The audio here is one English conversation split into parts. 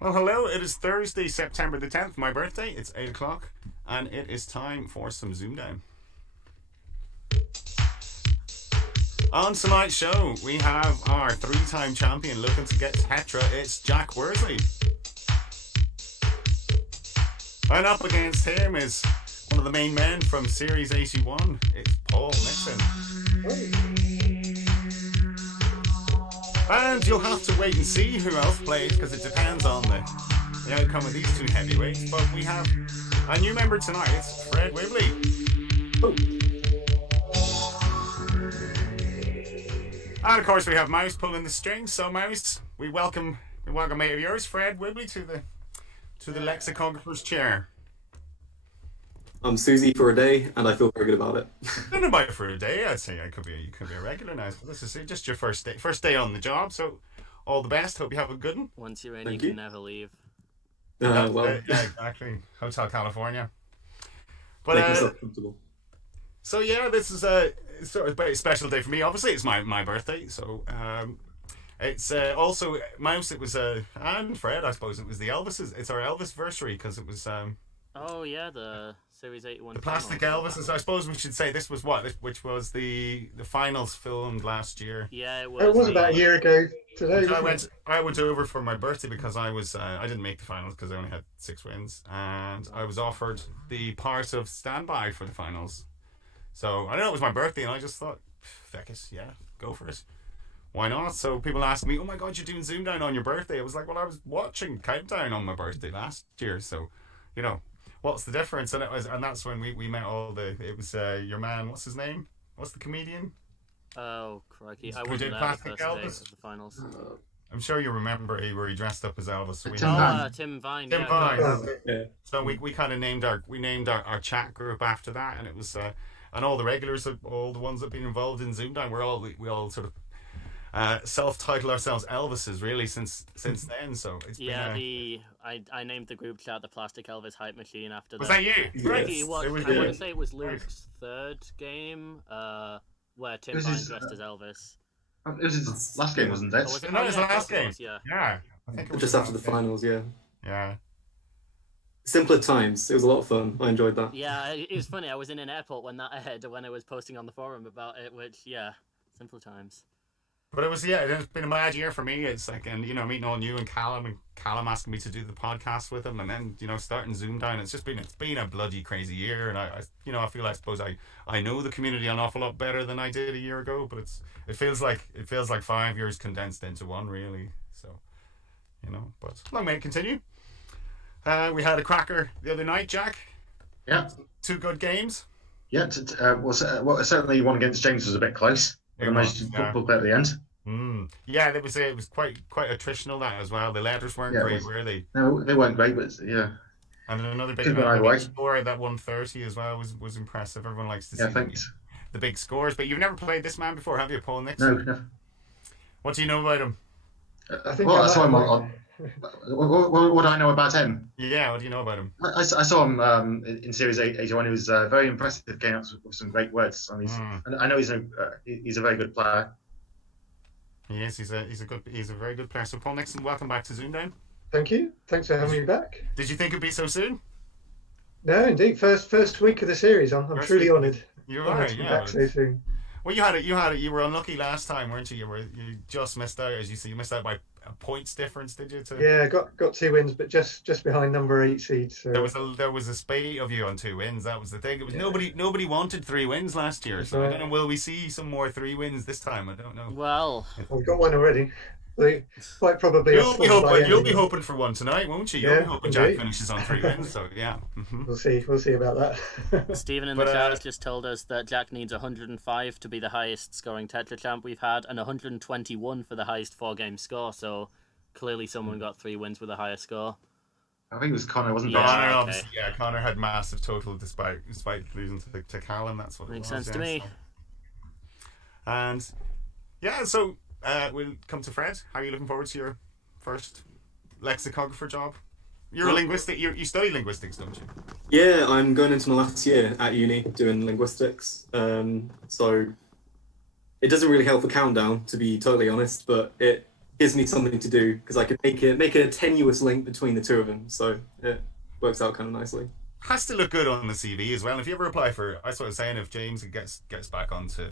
Well, hello. It is Thursday, September the 10th, my birthday. It's 8 o'clock, and it is time for some ZoomDown. On tonight's show, we have our three-time champion looking to get Tetra. It's Jack Worsley. And up against him is one of the main men from Series 81. It's Paul Nixon. And you'll have to wait and see who else plays because it depends on the outcome of these two heavyweights. But we have a new member tonight. It's Fred Wibley. Oh. And of course we have Mouse pulling the strings. So Mouse, we welcome mate of yours, Fred Wibley, to the lexicographer's chair. I'm Susie for a day, and I feel very good about it. Been about for a day, I'd say. You could be a regular now. So this is just your first day on the job. So all the best. Hope you have a good one. Once you're in, you can never leave. Yeah, exactly. Hotel California. But make myself comfortable. So yeah, this is a sort of very special day for me. Obviously, it's my birthday, so it's also Mouse. It was and Fred, I suppose it was the Elvis's. It's our Elvis-versary because it was. Oh yeah, the Series 81. The Plastic Elvis. I suppose we should say this was which was the finals filmed last year. Yeah, it was. It was about a year ago today. I went over for my birthday because I didn't make the finals because I only had 6 wins, and I was offered the part of standby for the finals. So I know it was my birthday, and I just thought, feck it, yeah, go for it. Why not? So people asked me, "Oh my God, you're doing ZoomDown on your birthday?" I was like, "Well, I was watching Countdown on my birthday last year, so you know." What's the difference? And that's when we met it was your man, what's his name? What's the comedian? Oh, crikey. I wasn't there the first day of the finals. I'm sure you remember where he dressed up as Elvis. So Tim Vine. Tim Vine. Yeah. So we kind of named our chat group after that, and it was and all the regulars, all the ones that have been involved in ZoomDown, we all sort of self-title ourselves Elvises really since then. So it's been, I named the group chat the Plastic Elvis Hype Machine after was that you? Yes. I want to say it was Luke's third game where Tim Vine dressed as Elvis. It was his last game, wasn't it? Was it his last game? Yeah. I think it was just after the finals. Yeah. Simpler times. It was a lot of fun. I enjoyed that. Yeah, it was funny. I was in an airport when that aired, when I was posting on the forum about it, which simpler times. But it's been a mad year for me. It's like, and meeting all you and Callum asking me to do the podcast with him, and then starting ZoomDown. It's been a bloody crazy year, and I feel I suppose I know the community an awful lot better than I did a year ago. But it feels like 5 years condensed into one, really. So, but long may it continue. We had a cracker the other night, Jack. Yeah. 2 good games. Yeah. Certainly one against James was a bit close. They managed to pull at the end. Yeah, it was quite attritional that as well. The letters weren't great, were they? No, they weren't great, but yeah. And another big score at that 130 as well was impressive. Everyone likes to see the big scores. But you've never played this man before, have you, Paul Nixon? No. What do you know about him? I think that's why what do I know about him? Yeah, what do you know about him? I saw him in Series 81. He was very impressive. Came out with some great words. And I know he's a very good player. He is. He's a very good player. So Paul Nixon, welcome back to ZoomDown. Thank you. Thanks for having me back. Did you think it'd be so soon? No, indeed. First week of the series. I'm truly honoured. You are, yeah. Back so soon. Well, you were unlucky last time, weren't you? You just missed out, as you see. You missed out by a points difference, did you? Yeah, got 2 wins, but just behind number 8 seed. So. There was a spate of you on 2 wins. That was the thing. It was nobody wanted 3 wins last year. So I don't know. Will we see some more 3 wins this time? I don't know. Well, I've got one already. Quite probably. You'll be hoping for one tonight, won't you? You'll be hoping Jack finishes on 3 wins. So yeah. Mm-hmm. We'll see about that. Stephen in the chat has just told us that Jack needs 105 to be the highest scoring Tetra champ we've had, and 121 for the highest 4-game score. So clearly, someone got 3 wins with a higher score. I think it was Connor, wasn't it? Connor, obviously, yeah. Connor had massive total despite losing to Callum. That's what makes it was, sense to me. So. And yeah, so. We'll come to Fred. How are you looking forward to your first lexicographer job? You're a linguistic. You study linguistics, don't you? Yeah, I'm going into my last year at uni doing linguistics. So it doesn't really help for Countdown, to be totally honest, but it gives me something to do because I can make a tenuous link between the two of them. So it works out kind of nicely. Has to look good on the CV as well. If you ever apply for, I was saying if James gets back onto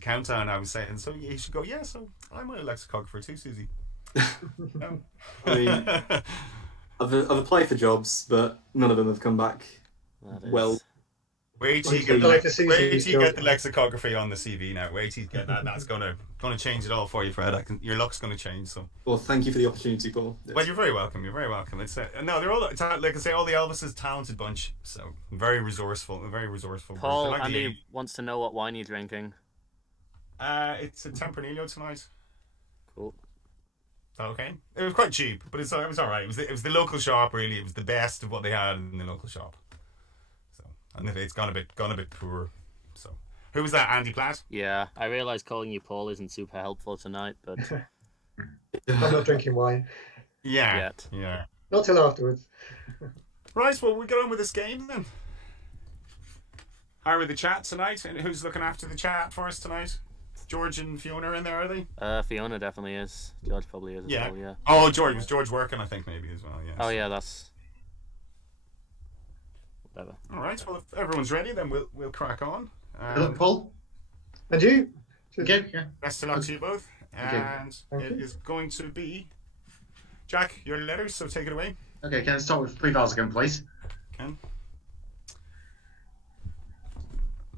Countdown, I was saying so you should go. Yeah, so I'm a lexicographer too, Susie. No. I mean, I've applied for jobs, but none of them have come back well. Wait till you get the lexicography on the CV now. Wait till you get that. That's gonna change it all for you, Fred. Your luck's gonna change. So. Well, thank you for the opportunity, Paul. Yes. Well, you're very welcome. You're very welcome. It's no, they're all like I say, all the Elvis' talented bunch. So very resourceful, very resourceful. Paul, like Andy wants to know what wine you're drinking. It's a Tempranillo tonight. Cool. Okay. It was quite cheap, but it was all right. It was the local shop. Really, it was the best of what they had in the local shop. And it's gone a bit poor. So, who was that? Andy Platt? Yeah, I realise calling you Paul isn't super helpful tonight, but I'm not drinking wine. Yeah. Yet. Yeah. Not till afterwards. Right. Well, we get on with this game then. How are the chat tonight? And who's looking after the chat for us tonight? George and Fiona are in there, are they? Fiona definitely is. George probably is as well. Yeah. Oh, George working? I think maybe as well. Yeah. Oh yeah, that's. Whatever. All right. Well, if everyone's ready, then we'll crack on. Look, Paul. And you? Okay. Yeah. Best of luck to you both. And it is going to be Jack. Your letters. So take it away. Okay. Can I start with 3 vowels again, please? Ken.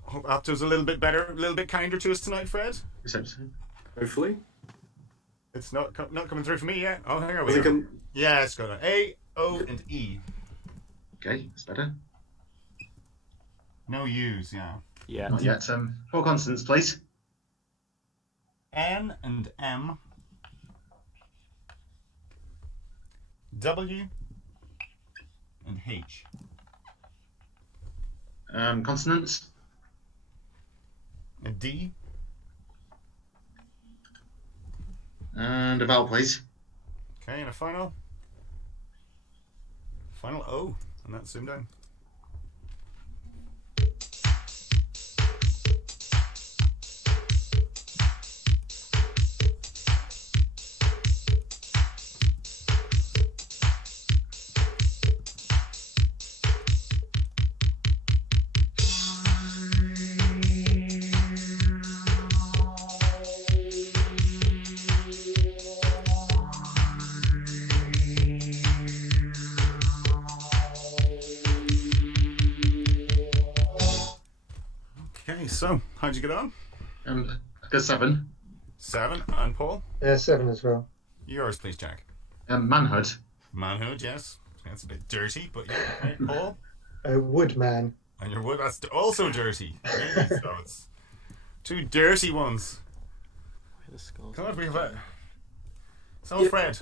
Hope Apto's a little bit better, a little bit kinder to us tonight, Fred. Hopefully. It's not coming through for me yet. Oh, here we go. Yeah, it's got A, O, and E. Okay, that's better. No U's, yeah. Yeah. Not yet. 4 consonants, please. N and M. W and H. Consonants. A D. And a vowel, please. Okay, and a final O, and that's ZoomDown. So, how'd you get on? I got 7. 7, and Paul? 7 as well. Yours, please, Jack. Manhood. Manhood, yes. That's a bit dirty, but yeah. Right, Paul? Woodman. And your wood, that's also dirty. Yeah, so it's 2 dirty ones. God, we have a... So, yeah. Fred,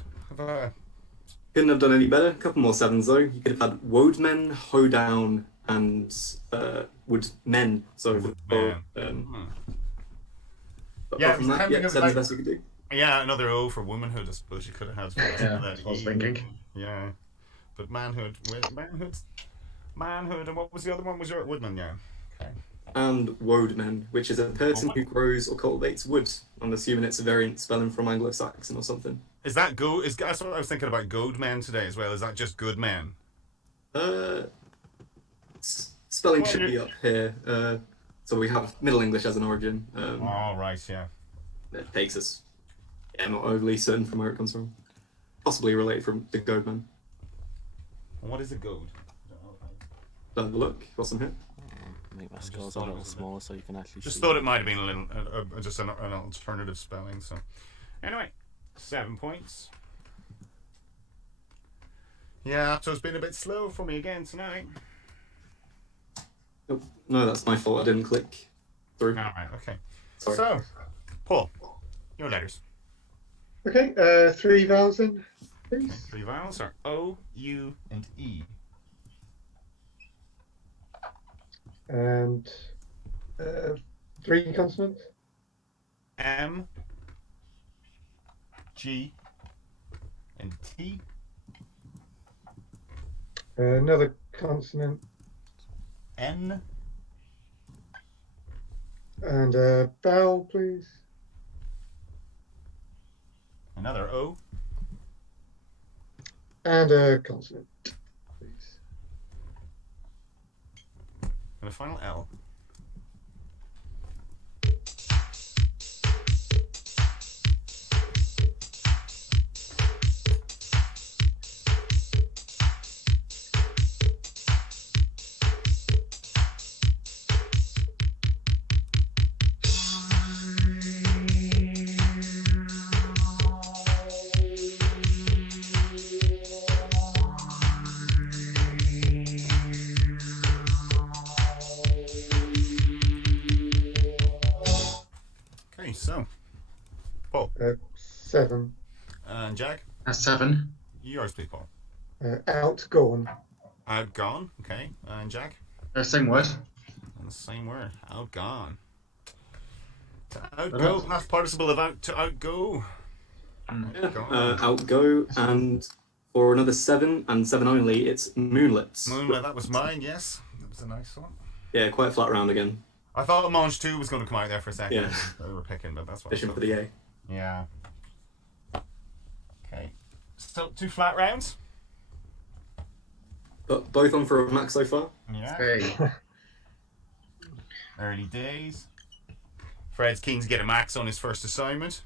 couldn't have done any better. A couple more 7s, though. You could have had Woadmen, Hoedown, and Woodmen. So, yeah, from that, 7's the best we could do. Yeah, another O for womanhood, I suppose you could have had. Yeah, I was thinking. Yeah, but manhood, and what was the other one? Was your Woodman? Yeah. Okay. And Woadmen, which is a person who grows or cultivates wood. I'm assuming it's a variant spelling from Anglo-Saxon or something. Is that that's what I was thinking about Goadmen today as well. Is that just good men? Spelling should be up here. So we have Middle English as an origin. Right, yeah. It takes us. Yeah, I'm not overly certain from where it comes from. Possibly related from the Goadman. What is a goad? Have a look. What's on here? Make my scores a little smaller so you can actually just see. Thought it might have been a little, just an alternative spelling. So, anyway, 7 points. Yeah, so it's been a bit slow for me again tonight. Oh, no, that's my fault. I didn't click through. All right, okay. Sorry. So, Paul, your letters. Okay, 3 vowels in, please. 3 vowels are O, U, and E. And 3 consonants. M, G, and T. Another consonant. N. And a vowel, please. Another O. And a consonant, please. And a final L. Okay, so Paul 7. and Jack, That's 7. yours, please, Paul. Outgone. Outgone. Okay, and Jack. Same word. And the same word. Outgone. To outgo, past participle of out to outgo. Outgone. Outgo, and for another 7 and 7 only, it's Moonlit. Moonlight, that was mine. Yes, that was a nice one. Yeah, quite a flat round again. I thought Mange 2 was going to come out there for a second. Yeah. They were picking, but that's what I Fishing thought. for the A. Yeah. Okay. So 2 flat rounds. But both on for a max so far. Yeah. Hey. Early days. Fred's keen to get a max on his first assignment.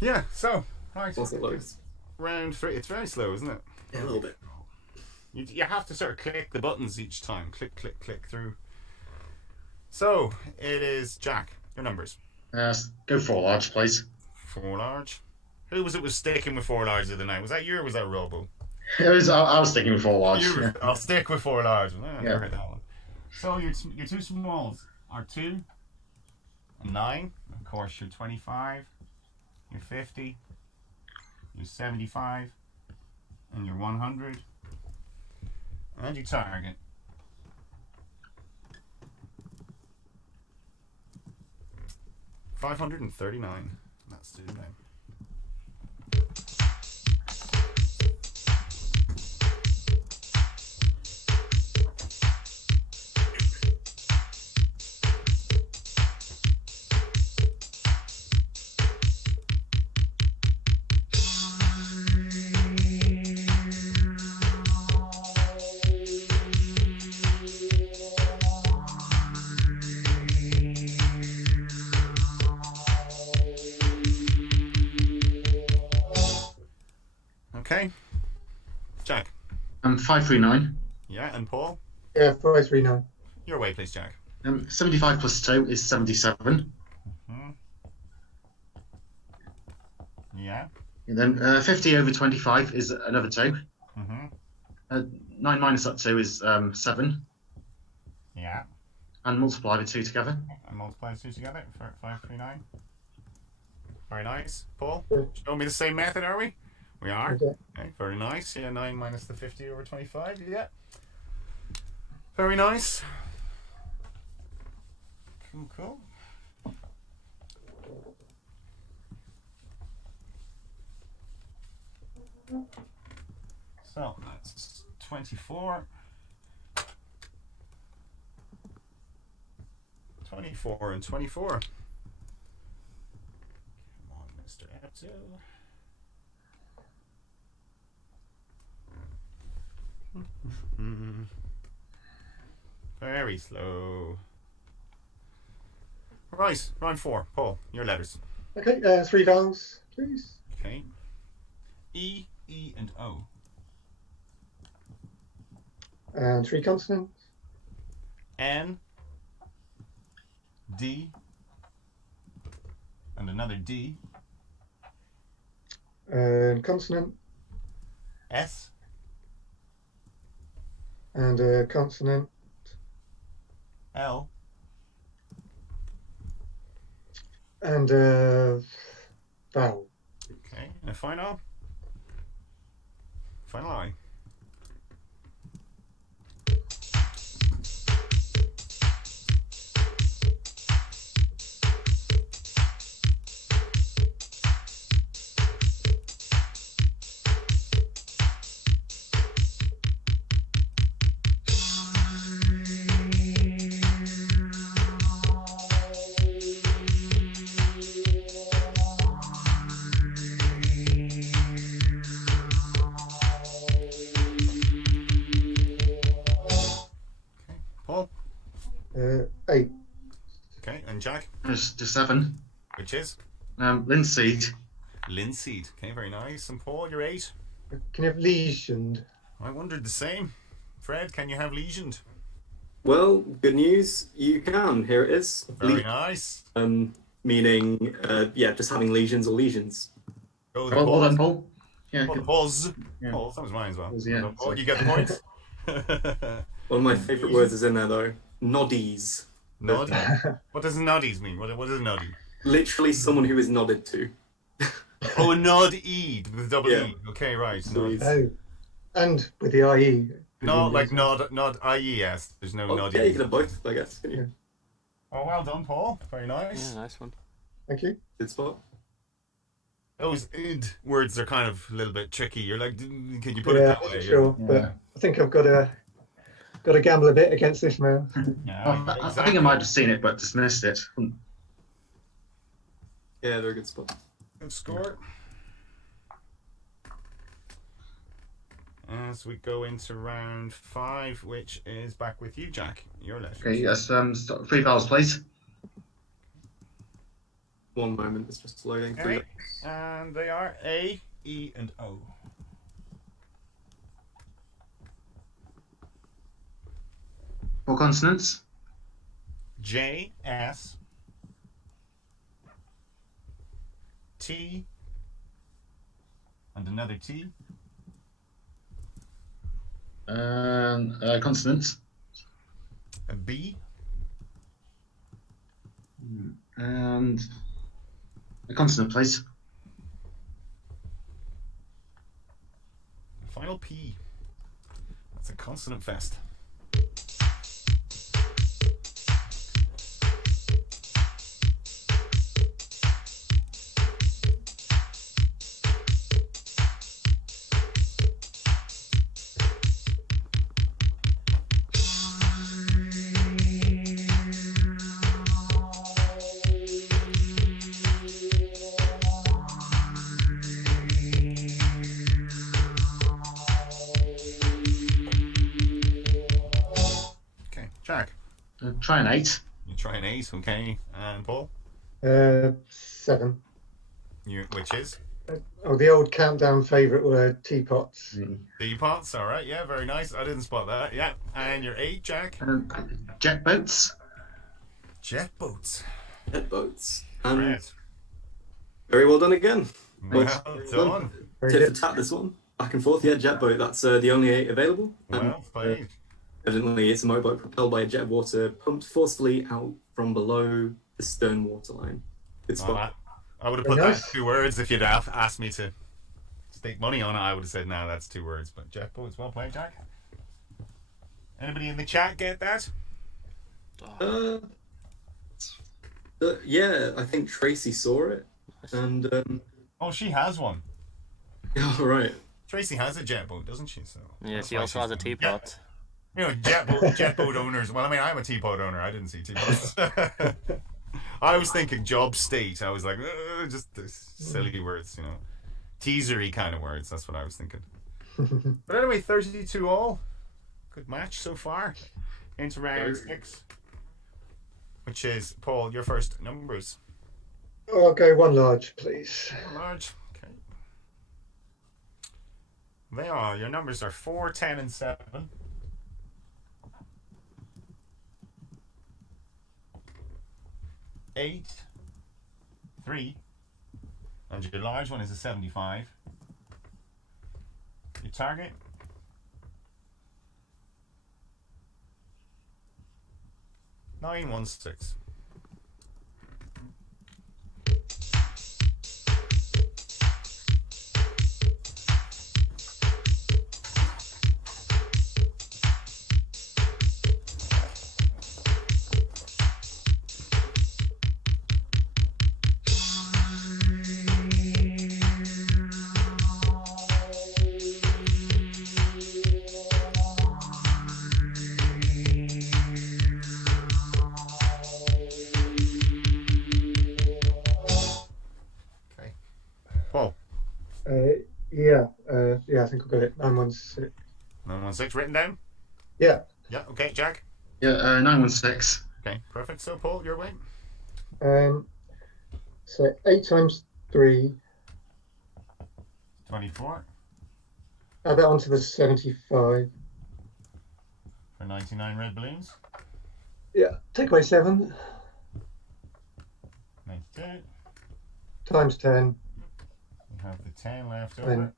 Yeah, so right. What's it loads? Round 3. It's very slow, isn't it? Yeah, a little bit. You have to sort of click the buttons each time. Click, click, click through. So it is Jack. Your numbers. Go 4 large, please. 4 large. Who was sticking with 4 large the other night? Was that you or was that Robo? I was thinking with 4 large. You. Yeah. I'll stick with 4 large. Oh, I Yeah. never heard that one. So your 2 smalls are 2 and 9. Of course, your 25, your 50, your 75, and your 100. And your target. $539. That's the name. Okay. Jack. 539. Yeah, and Paul. Yeah, 539. Your way, please, Jack. 75 plus 2 is 77. Hmm. Yeah. And then 50 over 25 is another 2. Mm-hmm. 9 minus that 2 is 7. Yeah. And multiply the 2 together. And multiply the 2 together for 539. Very nice. Paul, Yeah. show me the same method, are we? We are. Okay. Okay, very nice. Yeah, 9 minus the 50 over 25. Yeah. Very nice. Cool, cool. So that's 24. 24 and 24. Come on, Mr. Abzu. Very slow. Right, round 4. Paul, your letters. Okay, 3 vowels, please. Okay. E, E, and O. And 3 consonants. N, D, and another D. And consonant. S, And a consonant. L, And a vowel. okay, and a final I. 8. Okay, and Jack, Just 7. which is Linseed. linseed. Okay, very nice. And Paul, you're 8. Can you have lesioned? I wondered the same. Fred, can you have lesioned? Well, good news. You can. Here it is. Very nice. Meaning, just having lesions or lesions. Go with the Well done, pause. Paul. Yeah, Oh, the good. pause. Yeah. Pause, that was mine as well. Pause, yeah. Oh, you get the point. One of my favourite words is in there though. Noddies. Nod. What does noddies mean? What is a noddy? Literally someone who is nodded to. Oh, a nod-e with a double Yeah. E. Okay, right. Noddies. Oh. And with the IE. Not like nod, I-E-S. There's no nod. Yeah, you can have both, I guess. Yeah. Oh, well done, Paul. Very nice. Yeah, nice one. Thank you. Good spot. Those id words are kind of a little bit tricky. You're like, can you put it Yeah, that way? sure. Yeah. But I think I've got to gamble a bit against this man. Yeah, I think I might have seen it, but dismissed it. Yeah, they're a good spot. Good score. As we go into round 5, which is back with you, Jack. You're left. Okay, yes. Stop, 3 vowels, please. One moment, it's just loading. Okay. And they are A, E, and O. Four consonants. J, S, T, and another T. Consonants. A B, And a consonant, please. final P. That's a consonant fest. Jack, Try an 8. you try an 8, okay. And Paul, 7. which is Oh, the old countdown favourite were teapots. teapots. All right, yeah, very nice. I didn't spot that. Yeah, and your 8, Jack. Jet boats. Jet boats. Head boats. And Great. very well done again. Well Well done. Very Tip good. for tap this one. Back and forth, yeah, jet boat. That's the only 8 available. And, Well played. evidently, it's a motorboat propelled by a jet of water pumped forcefully out from below the stern waterline. Good Well, spot. I would have Very put that nice. in 2 words if you'd have asked me to stake money on it. I would have said, no, that's 2 words. But jet boats, well played, Jack. Anybody in the chat get that? Yeah, I think Tracy saw it. And, Oh, she has one. all right. Tracy has a jet boat, doesn't she? So Yeah, that's she why also she's has a done it. teapot. You know, jet boat owners. Well, I mean, I'm a teapot owner. I didn't see teapots. I was thinking job state. I was like, just this silly words, you know, teasery kind of words. That's what I was thinking. But anyway, 32 all. Good match so far. Into round 6, which is Paul. Your first numbers. I'll go one large, please. Large. Okay. They are. Your numbers are 4, 10, and 7. 8, 3, and your large one is a 75. Your target, 916. Paul, Yeah, I think I've got it. 916. 916 written down. Yeah, Yeah. Okay, Jack. Yeah, 916. Okay, perfect. So, Paul, your way. So 8 times 3. 24 Add that onto the 75. for 99 red balloons. Yeah. Take away 7 92. times 10, You have the 10 left and over.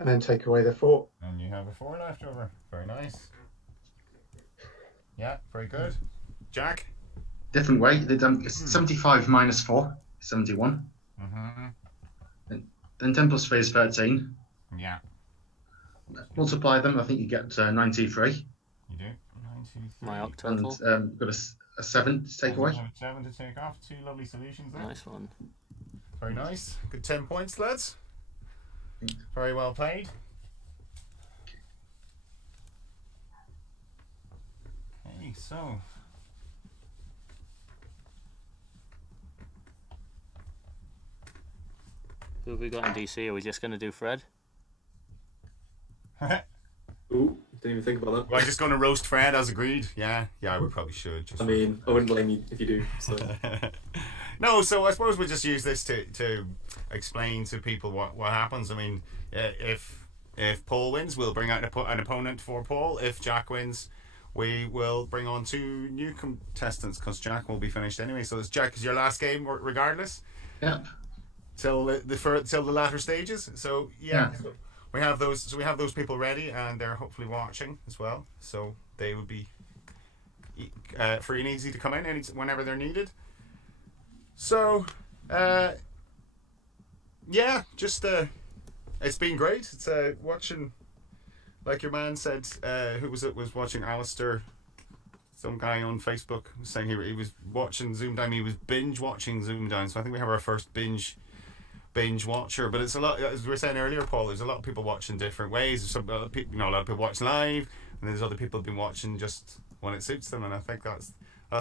then take away the 4. And you have a 4 left over. Very nice. Yeah, very good. Jack? Different way. It's 75 minus 4, 71. Mm-hmm. Then 10 plus 3 is 13. Yeah, Multiply them, I think you get 93. you do. 93. My oct And total. got a 7 to take away. 7 to take off. 2 lovely solutions there. Nice one. Very nice. Good 10 points, lads. Very well played. Okay, so Who have we got in DC? Are we just going to do Fred? Ooh, didn't even think about that. Am I just going to roast Fred as agreed? Yeah, we probably should. Just I mean, I wouldn't blame you if you do. So. No, so I suppose we'll just use this to explain to people what happens. I mean, if Paul wins, we'll bring out an opponent for Paul. If Jack wins, we will bring on 2 new contestants because Jack will be finished anyway. So Jack is your last game regardless. Yeah. Till the latter stages. So yeah. We have those people ready, and they're hopefully watching as well. So they would be free and easy to come in whenever they're needed. So, yeah, just it's been great. It's watching, like your man said, who was watching Alistair. Some guy on Facebook was saying he was watching ZoomDown. He was binge watching ZoomDown. So I think we have our first binge watcher, but it's a lot, as we were saying earlier, Paul, there's a lot of people watching different ways. There's a lot of people watch live, and there's other people who've been watching just when it suits them, and I think that's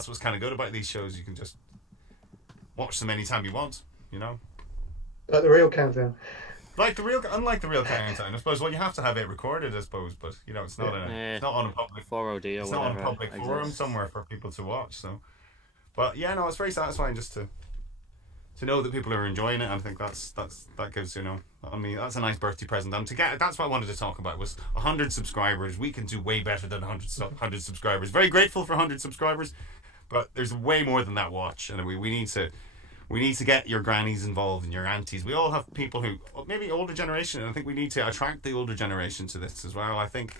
what's kind of good about these shows. You can just watch them anytime you want, Like the real countdown. Unlike the real countdown, I suppose. Well, you have to have it recorded, I suppose, but it's not it's not on a public 4OD or it's whatever. not on a public forum somewhere for people to watch. So, but yeah, no, it's very satisfying just to know that people are enjoying it. I think that gives I mean, that's a nice birthday present. And that's what I wanted to talk about was 100 subscribers. We can do way better than 100 subscribers. Very grateful for 100 subscribers, but there's way more than that. Watch, and we need to get your grannies involved and your aunties. We all have people who maybe older generation, and I think we need to attract the older generation to this as well. I think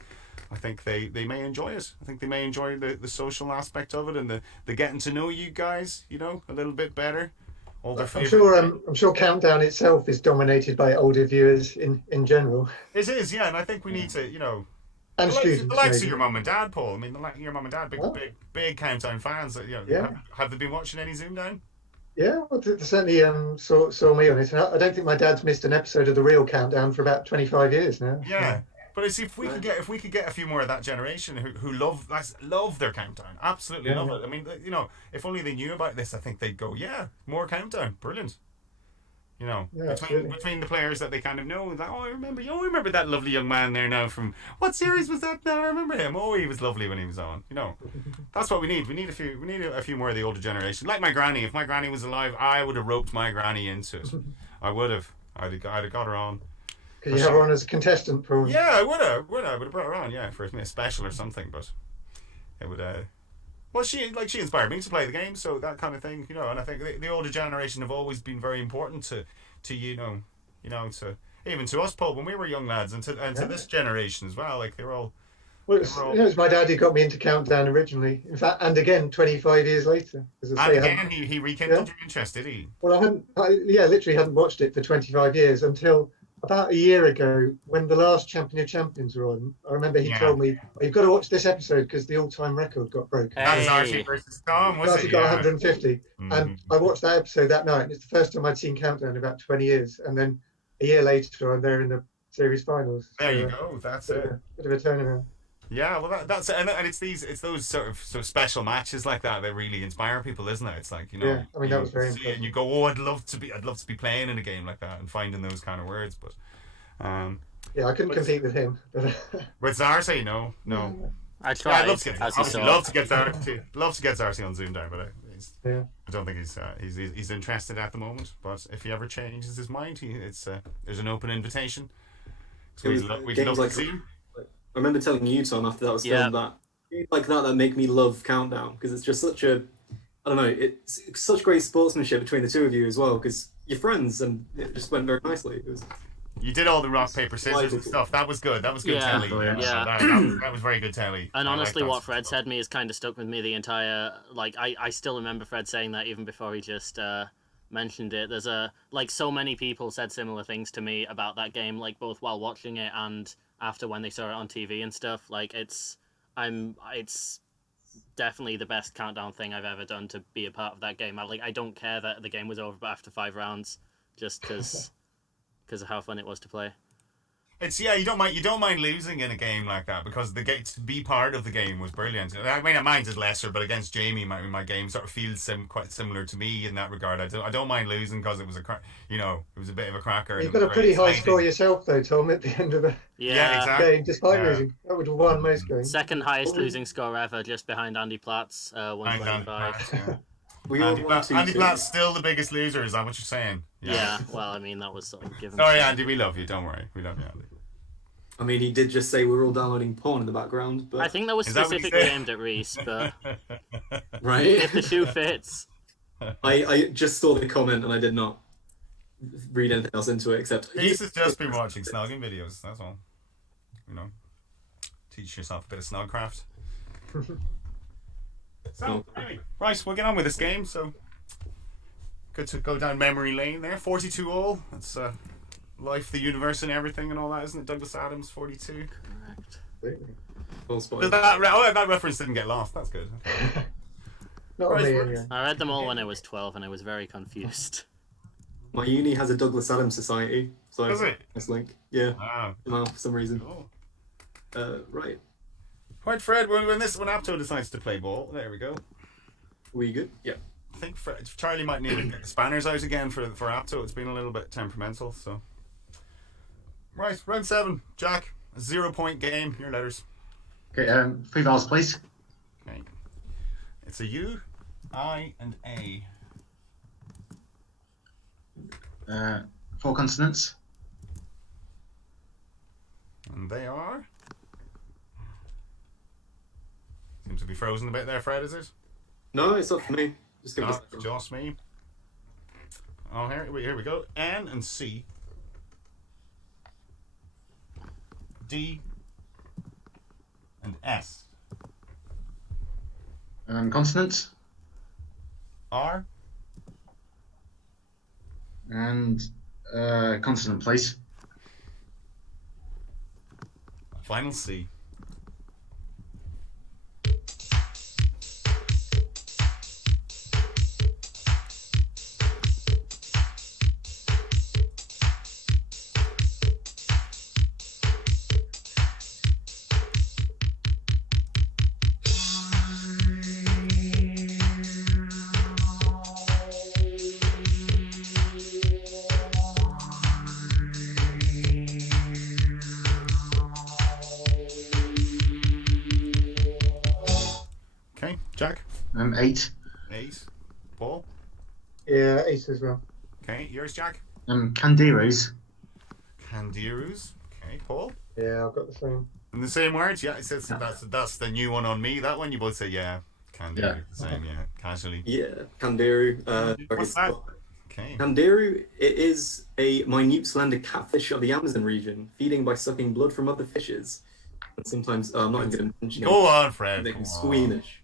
they may enjoy it. I think they may enjoy the social aspect of it and the getting to know you guys, a little bit better. All their I'm sure Countdown itself is dominated by older viewers in general. It is, yeah, and I think we need to, And students. the likes of maybe. your mum and dad, Paul. I mean, your mum and dad, big Countdown fans. Yeah. Have they been watching any ZoomDown? Yeah, well, they certainly saw me on it. And I don't think my dad's missed an episode of the real Countdown for about 25 years now. Yeah. But see, if we could get a few more of that generation who love their Countdown, absolutely love it. I mean, if only they knew about this, I think they'd go, yeah, more Countdown, brilliant. Between the players that they kind of know, like, I remember that lovely young man there now from what series was that? Now I remember him. Oh, he was lovely when he was on. That's what we need. We need a few more of the older generation. Like my granny. If my granny was alive, I would have roped my granny into it. I would have. I'd have got her on. Could you have her on as a contestant, probably? Yeah, I would have brought her on, yeah, for a special or something, but it would well, she inspired me to play the game, so that kind of thing, and I think the older generation have always been very important to to even to us, Paul, when we were young lads, and to this generation as well. Like they're all. Well, it was my dad who got me into Countdown originally. In fact, and again 25 years later. He rekindled your interest, did he? Well, I literally hadn't watched it for 25 years until about a year ago when the last Champion of Champions were on. I remember he told me, you've got to watch this episode because the all-time record got broken. That was Archie versus Tom, was it? Archie got 150. Mm-hmm. And I watched that episode that night, and it's the first time I'd seen Countdown in about 20 years. And then a year later, I'm there in the series finals. There you go. That's it. Bit of a turnaround. Yeah, well, that's it, and it's those sort of special matches like that really inspire people, isn't it? It's like Yeah, I mean that was very impressive. And you go, oh, I'd love to be playing in a game like that and finding those kind of words, but yeah, I couldn't compete with him. with Zarsi, no. I Yeah, tried, I'd love to get as you obviously saw. love to get Darcy on ZoomDown, but Yeah. I don't think he's interested at the moment. But if he ever changes his mind, there's an open invitation. So we'd games love like to see him. I remember telling you, Tom, after that was filmed, that games like that make me love Countdown, because it's just such a, I don't know, it's such great sportsmanship between the two of you as well, because you're friends and it just went very nicely. It was. You did all the rock paper scissors and stuff. That was good. That was good Yeah. telly. Yeah. That was very good telly. And I honestly, like what that Fred stuff. said me has kind of stuck with me the entire. Like, I still remember Fred saying that even before he just mentioned it. There's so many people said similar things to me about that game, like both while watching it and after when they saw it on TV and stuff. Like, it's definitely the best Countdown thing I've ever done to be a part of that game. I don't care that the game was over after 5 rounds, just because of how fun it was to play. You don't mind losing in a game like that, because the game, to be part of the game was brilliant. I mean, mine's is lesser, but against Jamie, my game sort of feels quite similar to me in that regard. I don't mind losing because it was it was a bit of a cracker. You've got a pretty high score yourself, though, Tom, at the end of the exactly. game, despite losing. That would have won most games. Second highest losing score ever, just behind Andy Platt's 125. Andy Platt's still the biggest loser. Is that what you're saying? Yeah. Well, I mean, that was sort of given. Sorry, Andy. We love you. Don't worry. We love you, Andy. I mean, he did just say we're all downloading porn in the background, but I think that was specifically aimed at Reese, but right. If the shoe fits. I just saw the comment and I did not read anything else into it except. Reese has just been watching snogging videos. That's all. Teach yourself a bit of snogcraft. So, anyway, right, we'll get on with this game. So, good to go down memory lane there. 42 all. That's life, the universe, and everything, and all that, isn't it? Douglas Adams, 42. Correct. That reference didn't get lost. That's good. Not Right, me, anyway. I read them all when I was 12, and I was very confused. My uni has a Douglas Adams Society, so Does it? Nice link. Yeah. Wow. Well, for some reason. Cool. Right. Right, Fred. When Apto decides to play ball, there we go. We good? Yeah. I think Charlie might need to get the spanners out again for Apto. It's been a little bit temperamental. So, right, round 7. Jack, a 0-point game. Your letters. Okay, 3 vowels, please. Okay. It's a U, I, and A. 4 consonants. And they are. Seems to be frozen a bit there, Fred, is it? No, it's up to me. Just give it a No, second. just me. Oh, here we go. N and C. D and S. Consonants. R. And consonant, please. Final C. Okay, Jack. 8. 8. Paul. Yeah, ace as well. Okay, yours, Jack. Candiros. Candiroos. Okay, Paul. Yeah, I've got the same. In the same words, yeah. It says that's the new one on me. That one you both say yeah. Candiru. Yeah. The same, yeah. Casually. Yeah, Kandiru. What's that? Okay. Kandiru, it is a minute slender catfish of the Amazon region, feeding by sucking blood from other fishes. And sometimes, I'm not even going to mention Go on, Fred. They Go can on. squeamish.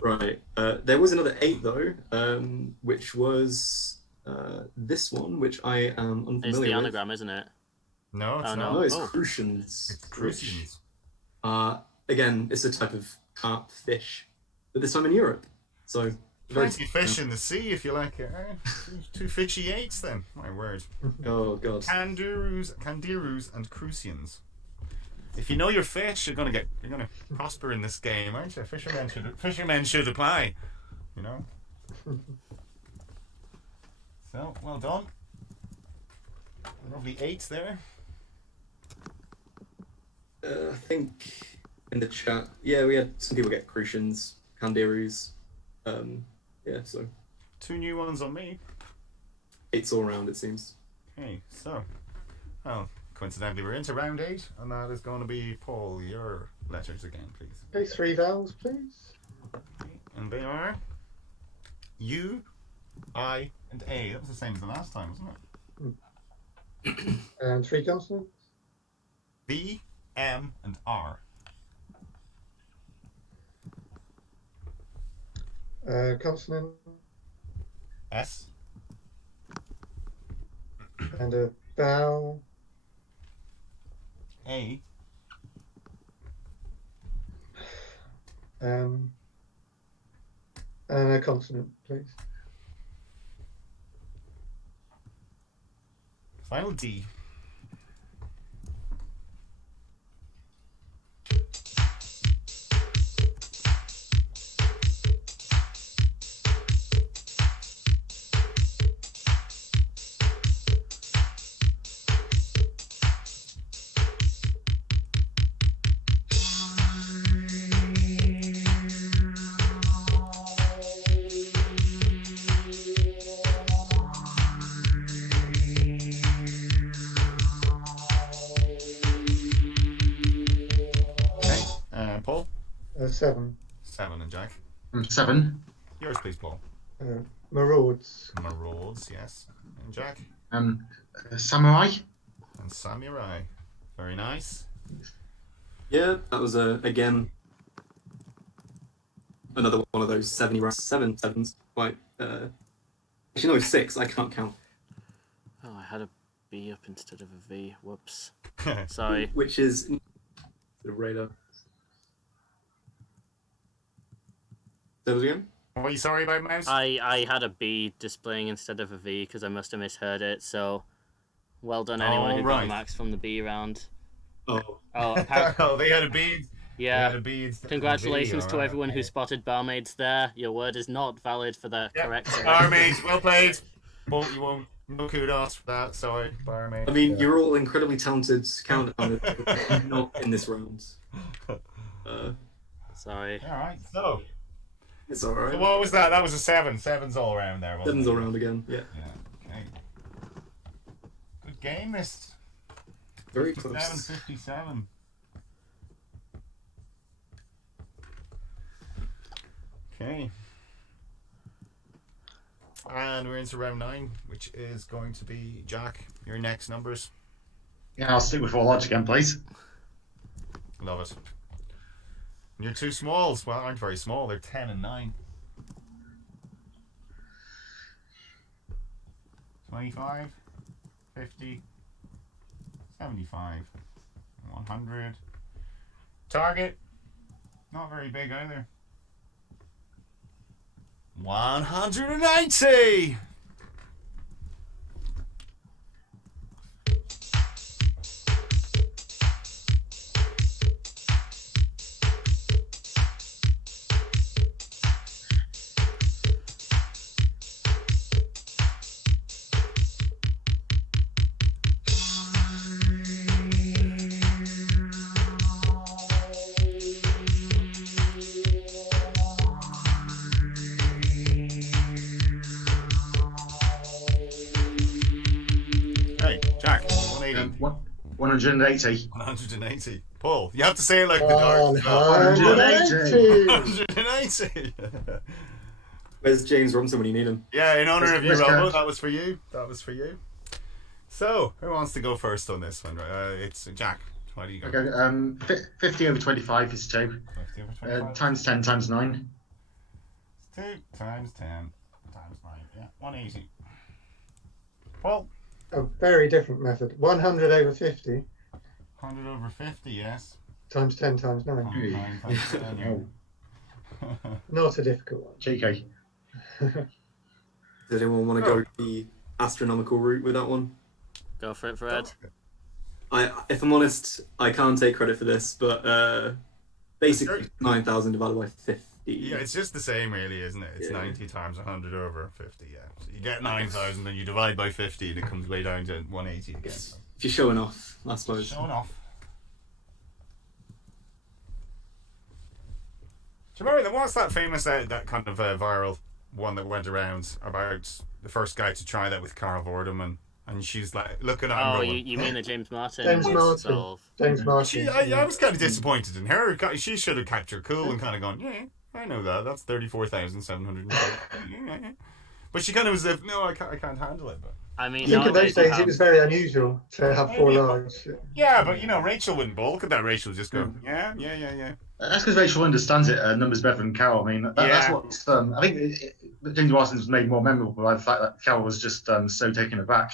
Right. There was another 8 though, which was this one, which I am It's unfamiliar the with. anagram, isn't it? No, it's Oh, not. No, it's Oh. crucians. It's crucians. Again, it's a type of carp fish, but this time in Europe. So very Plenty of fish in the sea, if you like it. Two fishy 8s, then. My word. Oh god. Candiroos, and crucians. If you know your fish, you're gonna prosper in this game, aren't you? Fishermen should apply. You know. So well done. Lovely 8 there. I think in the chat. Yeah, we had some people get Crucians, Kandiroos. Yeah, so 2 new ones on me. it's all around, it seems. Okay, so, well, coincidentally, we're into round 8, and that is going to be Paul. Your letters again, please. Okay, 3 vowels, please. Okay, and they are U, I, and A. That was the same as the last time, wasn't it? And 3 consonants. B, M, and R. Consonant S. and a vowel. A. And a consonant, please. Final D. Paul? 7. 7, and Jack? 7. Yours, please, Paul. Marauds. Marauds, yes. And Jack? Samurai. And Samurai. Very nice. Yeah, that was again another one of those 7s. Quite. Actually, no, 6. I can't count. Oh, I had a B up instead of a V. Whoops. Sorry. Which is the radar. Say that again? What are you sorry about, Mouse? I had a B displaying instead of a V because I must have misheard it. So, well done anyone who got right. the max from the B round. Oh. Oh, Oh, they had a bead. yeah. They had a bead. Congratulations to Alright, everyone who spotted barmaids there. Your word is not valid for the correct selection. Barmaids, well played. Well, you won't. No kudos for that. Sorry, barmaid. I mean, you're all incredibly talented countdown, not in this round. Sorry. All right, so. It's alright. So what was that? That was a 7. 7's all around there, wasn't 7's it? all around again, yeah. Yeah, okay. Good game, this. Very 57, close. 57. Okay. And we're into round 9, which is going to be Jack. Your next numbers. Yeah, I'll stick with 4 large again, please. Love it. And your 2 smalls, well, aren't very small. They're 10 and 9. 25, 50, 75, 100. Target, not very big either. 190! Hey, Jack, 180. 180. 180. Paul, you have to say it like the dark. 180. 180. Where's James Robinson when you need him? Yeah, in honor of you, Where's Robo. Kat? That was for you. That was for you. So, who wants to go first on this one? It's Jack. Why do you go? Okay, 50 over 25 is 2. 50 over 25. Times 10 times 9. 2 times 10 times 9. Yeah, 180. Paul? A very different method. 100 over 50 100 over 50, yes. times 10 times 9. 9 times 10. Not a difficult one. Cheeky. Does anyone want to go the astronomical route with that one? Go for it, Fred. If I'm honest, I can't take credit for this, but basically 9,000 divided by 50. Yeah, it's just the same, really, isn't it? It's Yeah. 90 times 100 over 50, yeah. So you get 9,000, then you divide by 50, and it comes way down to 180 again. If you're showing off, I suppose. Showing off. Do you remember what's that famous that kind of viral one that went around about the first guy to try that with Carl Vorderman, and she's like looking at him. Oh, going, you mean the James Martin? James Martin. Solve. James Martin. I was kind of disappointed in her. She should have kept her cool and kind of gone, yeah, I know that. That's 34,700. But she kind of was as if, no, I can't handle it. But I mean, I think in those days it was very unusual to have 4 lives. yeah, but Rachel wouldn't balk at that. Rachel would just go, yeah. That's because Rachel understands it. Numbers better than Carol. I mean, that's what I think. James Martin was made more memorable by the fact that Carol was just so taken aback.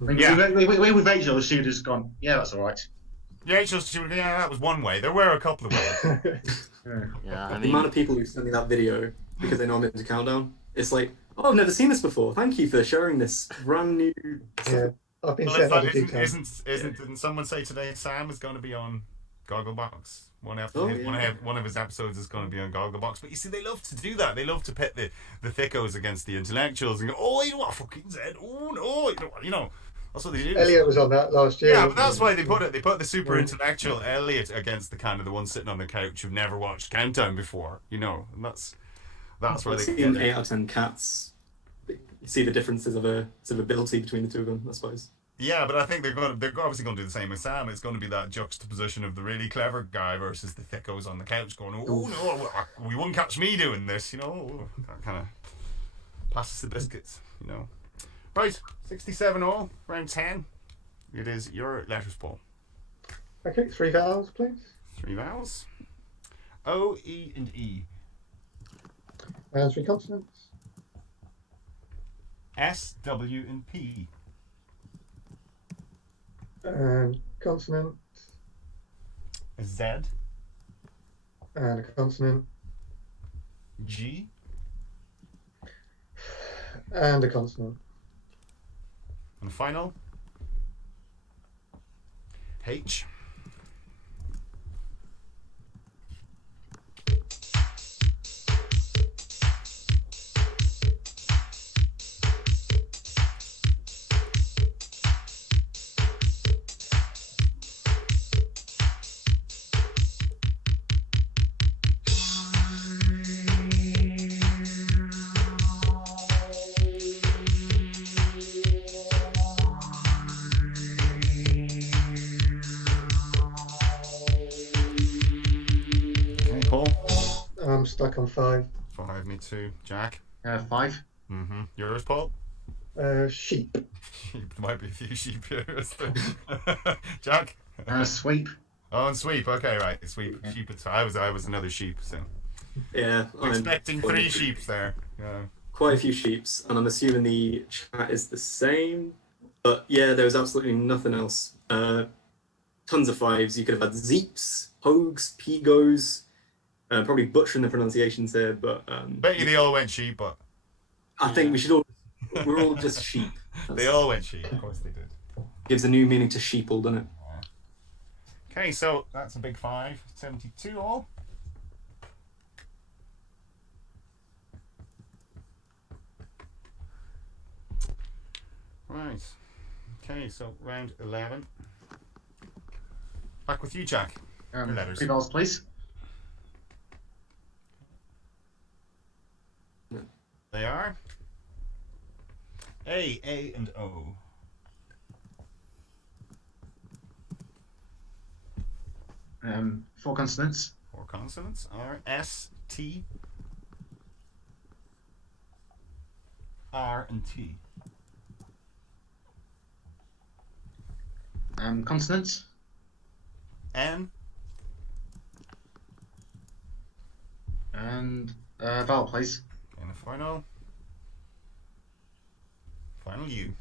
I mean, with Rachel, she would have just gone, yeah, that's all right. Rachel, that was one way. There were a couple of ways. Yeah, I mean, the amount of people who send me that video because they know I'm into Countdown, it's like, oh, I've never seen this before. Thank you for sharing this brand new. Yeah, I've been Well, sent other isn't, details. didn't someone say today Sam is going to be on Gogglebox? One of his episodes is going to be on Gogglebox. But you see, they love to do that. They love to pit the thickos against the intellectuals and go, oh, you know what I fucking said? Oh, no, you know. That's what they do. Elliot was on that last year. Yeah, but that's why they put it. They put the super intellectual Elliot against the kind of the one sitting on the couch who've never watched Countdown before. And that's where they get 8 out of 10 cats. You see the differences of ability between the two of them, I suppose. Yeah, but I think they're obviously going to do the same with Sam. It's going to be that juxtaposition of the really clever guy versus the thickos on the couch going, oh no, we won't catch me doing this, That kind of passes the biscuits, Right, 67 all, round 10. It is your letters, Paul. Okay, 3 vowels, please. 3 vowels. O, E, and E. And 3 consonants. S, W, and P. And consonant. A Z. And a consonant. G. And a consonant. And final. H. Stuck on 5. 5, me too. Jack? 5. Mm-hmm. Yours, Paul? Sheep. There might be a few sheep here. Jack? Sweep. Oh, and sweep. Okay, right. Sweep. Yeah. Sheep. I was another sheep, so. Yeah. I'm expecting 3 sheep there. Yeah. Quite a few sheeps, and I'm assuming the chat is the same. But yeah, there was absolutely nothing else. Tons of 5s. You could have had zeeps, hogs, pigos. Probably butchering the pronunciations there, but bet you they all went sheep, but I think we're all just sheep. They all went sheep, of course they did. Gives a new meaning to sheeple, doesn't it? Okay, so that's a big 5, 72 all. Right. Okay, so round 11. Back with you, Jack. Letters. 3 vowels, please. They are A, and O. 4 consonants. 4 consonants are S, T, R, and T. Consonants. N. And vowel, please. And a final U.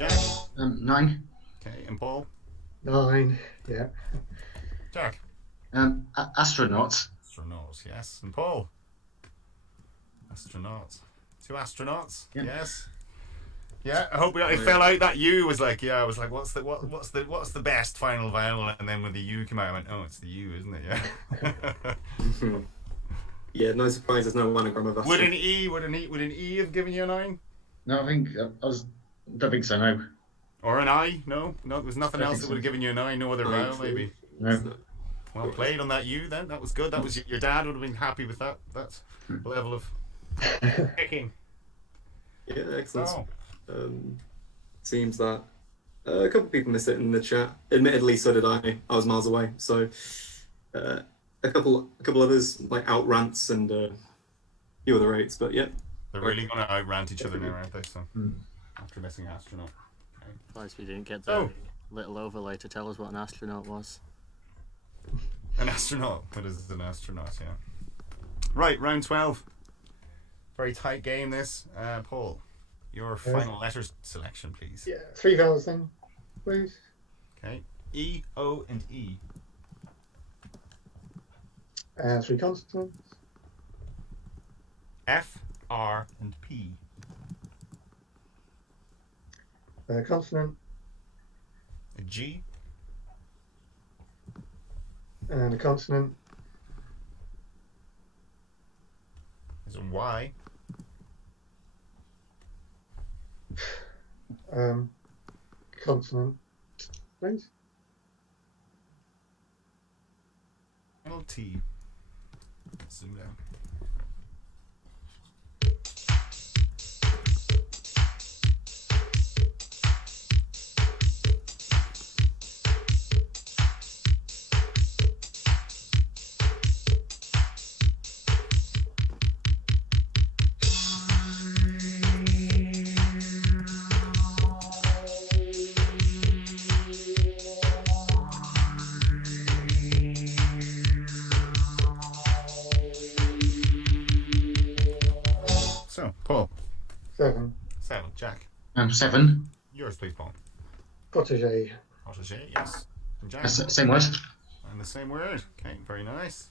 Okay, 9. Okay, and Paul? 9, yeah. Jack? Astronaut. Astronaut, yes. And Paul? Astronaut. 2 astronauts, yes. Yeah, I hope it fell out. That U was like, I was like, what's the best final vowel? And then when the U came out, I went, oh, it's the U, isn't it? Yeah. Yeah, no surprise. There's no anagram of Would an E have given you a 9? No, I think don't think so. No. Or an I? No, there was nothing else that would have given you a 9. No other vowel, maybe. No. Well played on that U. Then that was good. That was your dad would have been happy with that. That level of picking. Yeah, excellent. Oh. Seems that a couple of people missed it in the chat. Admittedly, so did I. I was miles away. So a couple others like outrants and a few other rates, but yeah. They're really going to outrant each other now, aren't they? So after missing astronaut. Okay. Surprised we didn't get the little overlay to tell us what an astronaut was. An astronaut. What is an astronaut? Yeah. Right, round 12. Very tight game. This, Paul. Your final letters selection, please. Yeah, 3 vowels then, please. Okay. E, O, and E. 3 consonants. F, R, and P. Consonant. A G. And a consonant. There's a Y. Consonant, please. L, T. Zoom down. So, Paul. 7. 7. Jack. 7. Yours, please, Paul. Protégé. Protégé, yes. And Jack. Same word. And the same word. Okay, very nice.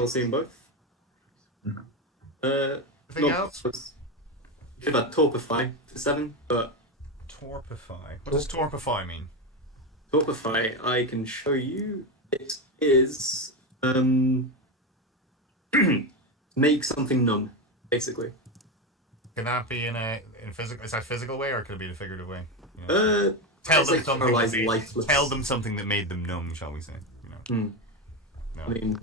I'll see them both. Anything else? You should have had torpify for 7, but Torpify. What does torpify mean? torpify, I can show you. It is make something numb, basically. Can that be in physical? Is that physical way, or could it be in a figurative way? You know, Tell them something. Tell them something that made them numb, shall we say? You know. No. I mean,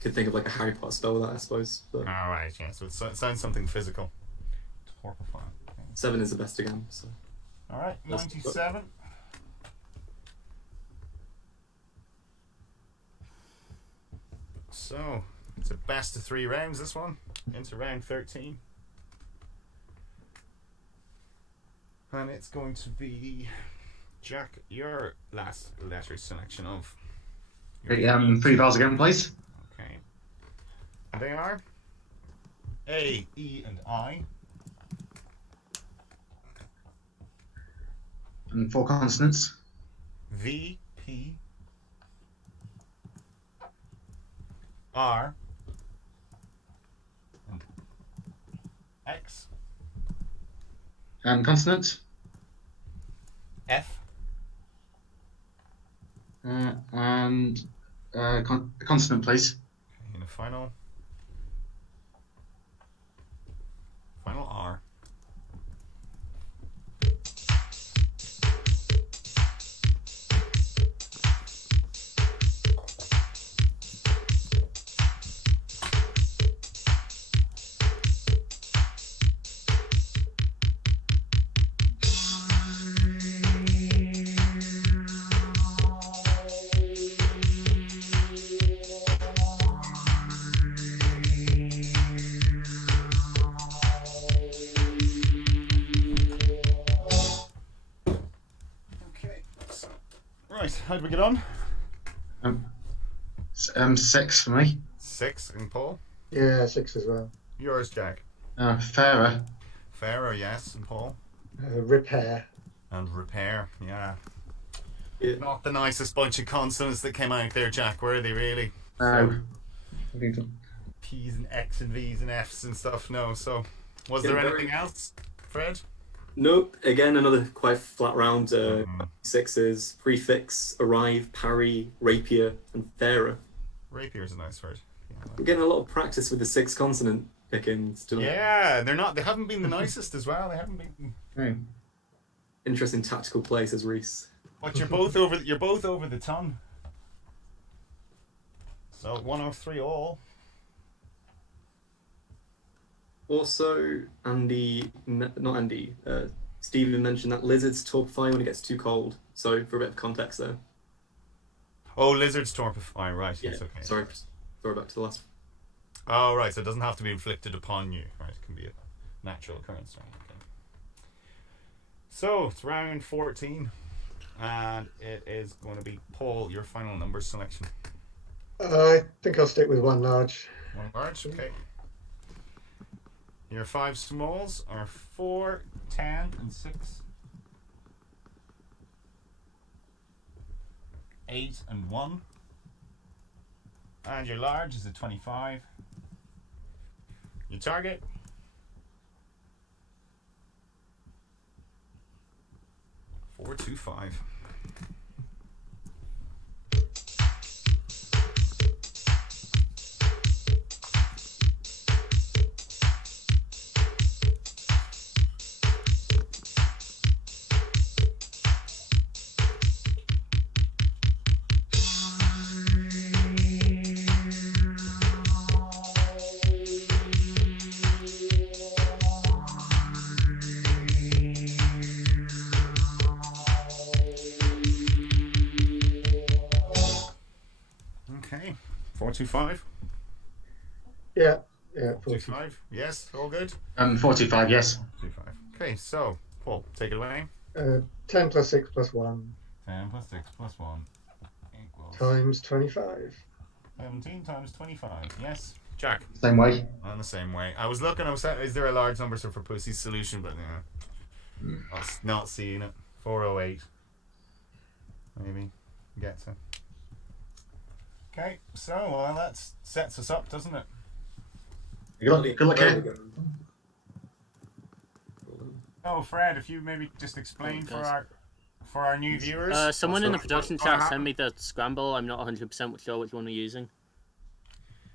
could think of like a Harry Potter spell with that, I suppose. But All right, yeah. So it sounds something physical. Torpify. Okay. 7 is the best again. So All right, 97. So it's a best of 3 rounds. This one into round 13. And it's going to be, Jack, your last letter selection of. 3 vowels again, please. Okay. And they are A, E, and I. And 4 consonants. V, P, R, and X, And consonant. F, And consonant, please. and a final R. Right, how did we get on? 6 for me. 6, and Paul? Yeah, 6 as well. Yours, Jack? Fairer. Pharaoh, yes, and Paul? Repair. And repair, yeah. Yeah. Not the nicest bunch of consonants that came out there, Jack, were they really? No. P's and X and V's and F's and stuff, no. So, was Yeah, there very- anything else, Fred? Nope. Again, another quite flat round. Sixes, prefix, arrive, parry, rapier, and fairer. Rapier's a nice word. We're getting a lot of practice with the 6 consonant picking still. Yeah, they haven't been the nicest as well. They haven't been. Interesting tactical play, says Reese. But you're both over the ton. So 103 all. Also, Stephen mentioned that lizards torpify when it gets too cold. So, for a bit of context there. Oh, lizards torpify, right? Yeah, Yes, okay. sorry. Throw back to the last. Oh, right. So it doesn't have to be inflicted upon you, right? It can be a natural occurrence, right? Okay. So it's round 14, and it is going to be Paul. Your final number selection. I think I'll stick with one large. One large, okay. Your 5 smalls are 4, 10, and 6. 8 and 1. And your large is a 25. Your target. $425. Okay, 425. Yeah, 45. Yes, all good. 45, yes. 45. Okay, so Paul, take it away. 10 plus 6 plus 1 10 plus 6 plus 1 equals times 25. 17 times 25. Yes, Jack. Same way. On the same way. I was looking. I was saying, is there a large number for Pussy's solution? But yeah, I was not seeing it. 408. Maybe get to. Okay, so well, that sets us up, doesn't it? Good luck, Ken. Oh, Fred, if you maybe just explain for our new viewers. Someone in the production chat sent happened. me the scramble. I'm not 100% sure which one we're using.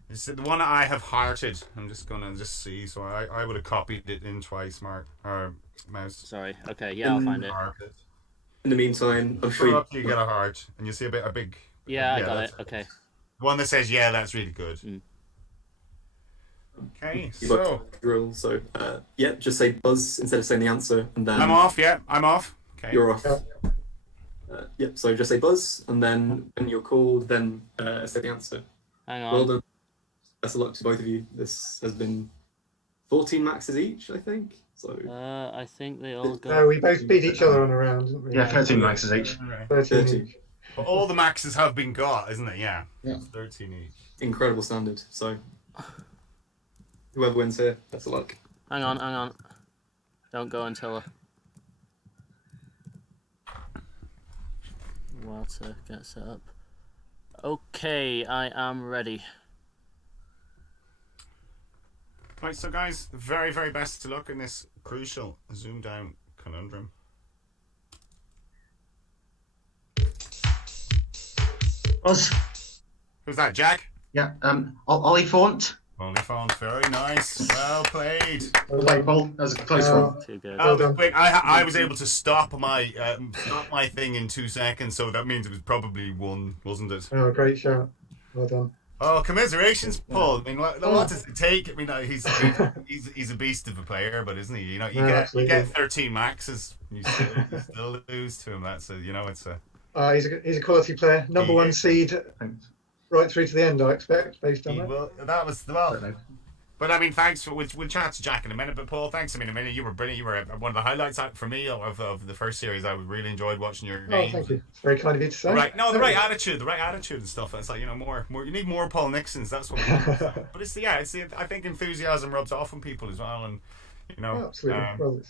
It's the one I have hearted. I'm just gonna see. So I would have copied it in twice, Mark or mouse. Sorry. Okay. Yeah, I'll find it. In the meantime, I'm sure Scroll up, you get a heart, and you see a big. Yeah, I got that's- it. Okay. One that says, "Yeah, that's really good." Mm. Okay, you so got drill. So yeah, just say buzz instead of saying the answer, and then I'm off. Yeah, I'm off. Okay. you're off. Yeah. Yep. So just say buzz, and then when you're called, then say the answer. Hang on. Well done. Best of luck to both of you. This has been 14 maxes each, I think. So I think they all got. No, we both beat each other on a round, didn't we? Yeah, 13 maxes each. 13 each. But all the maxes have been got, isn't it? Yeah. Yeah. 13 each. incredible standard. So whoever wins here, best of luck. Hang on. Don't go until Walter gets set up. Okay, I am ready. Right, so guys, very, very best to luck in this crucial ZoomDown conundrum. Buzz. Who's that, Jack? Yeah, Ollie Font. Oliphant, very nice. Well played. Well played, Paul. That was a close one. Too good. Well done. Quick, I was able to stop my thing in 2 seconds, so that means it was probably 1, wasn't it? Oh, great shout. Well done. Oh, commiserations, Paul. I mean, what does it take? I mean, he's a beast of a player, but isn't he? You know, you get 13 maxes, you still lose to him. That's it's a. He's a quality player. Number one seed, Thanks. right through to the end, I expect, based on that. Well, that was But I mean, thanks. We'll chat to Jack in a minute. But Paul, thanks. I mean, you were brilliant. You were one of the highlights for me of the first series. I really enjoyed watching your Oh, game. thank you. It's very kind of you to say. The right attitude and stuff. It's like more. You need more Paul Nixons. That's what. But it's I think enthusiasm rubs off on people as well, and Oh, absolutely. Well,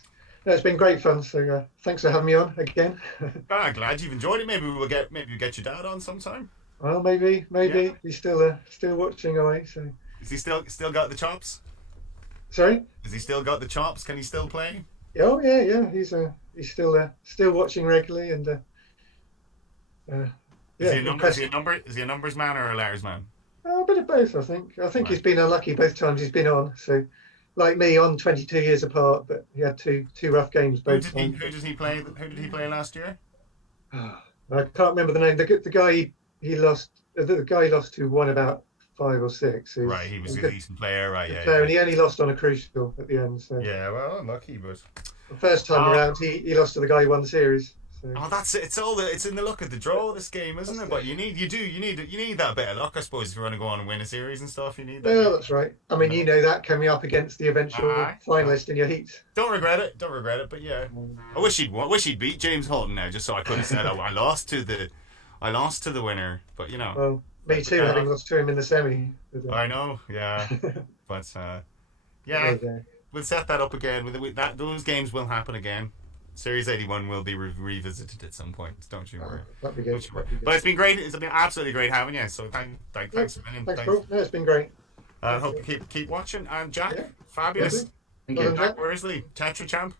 it's been great fun. So thanks for having me on again. Glad you've enjoyed it. Maybe we'll get your dad on sometime. Well, maybe Yeah. he's still watching away. So Is he still got the chops? sorry. Has he still got the chops? Can he still play? Oh yeah. He's still watching regularly and Is he impressed. is he a numbers man or a letters man? A bit of both, I think. I think Right. he's been unlucky both times he's been on. So, like me, on 22 years apart, but he had two rough games both times. Who did he play? Who did he play last year? I can't remember the name. The guy he lost. The guy he lost to won about 5 or 6. So Right, he was a decent player, right? Yeah. player, and he only lost on a crucial at the end. So Yeah, well, unlucky, but the first time around, he lost to the guy who won the series. So. that's it. It's in the luck of the draw. This game, isn't it? But you need that bit of luck, I suppose, if you want to go on and win a series and stuff. You need that. Yeah, that's right. I mean, you know that coming up against the eventual finalist in your heat. Don't regret it. But yeah, I wish he'd beat James Holton now, just so I could have said, "Oh, I lost to the winner." But you know. Well, me too, having lost to him in the semi. I know, yeah, but yeah, we'll set that up again. Those games will happen again. Series 81 will be revisited at some point. Don't you worry. That'd be good. But it's been great. It's been absolutely great having you. So thanks a million. Thanks, bro. No, it's been great. I hope you keep watching. And Jack, fabulous. Thank you. Jack Worsley, Tetra champ.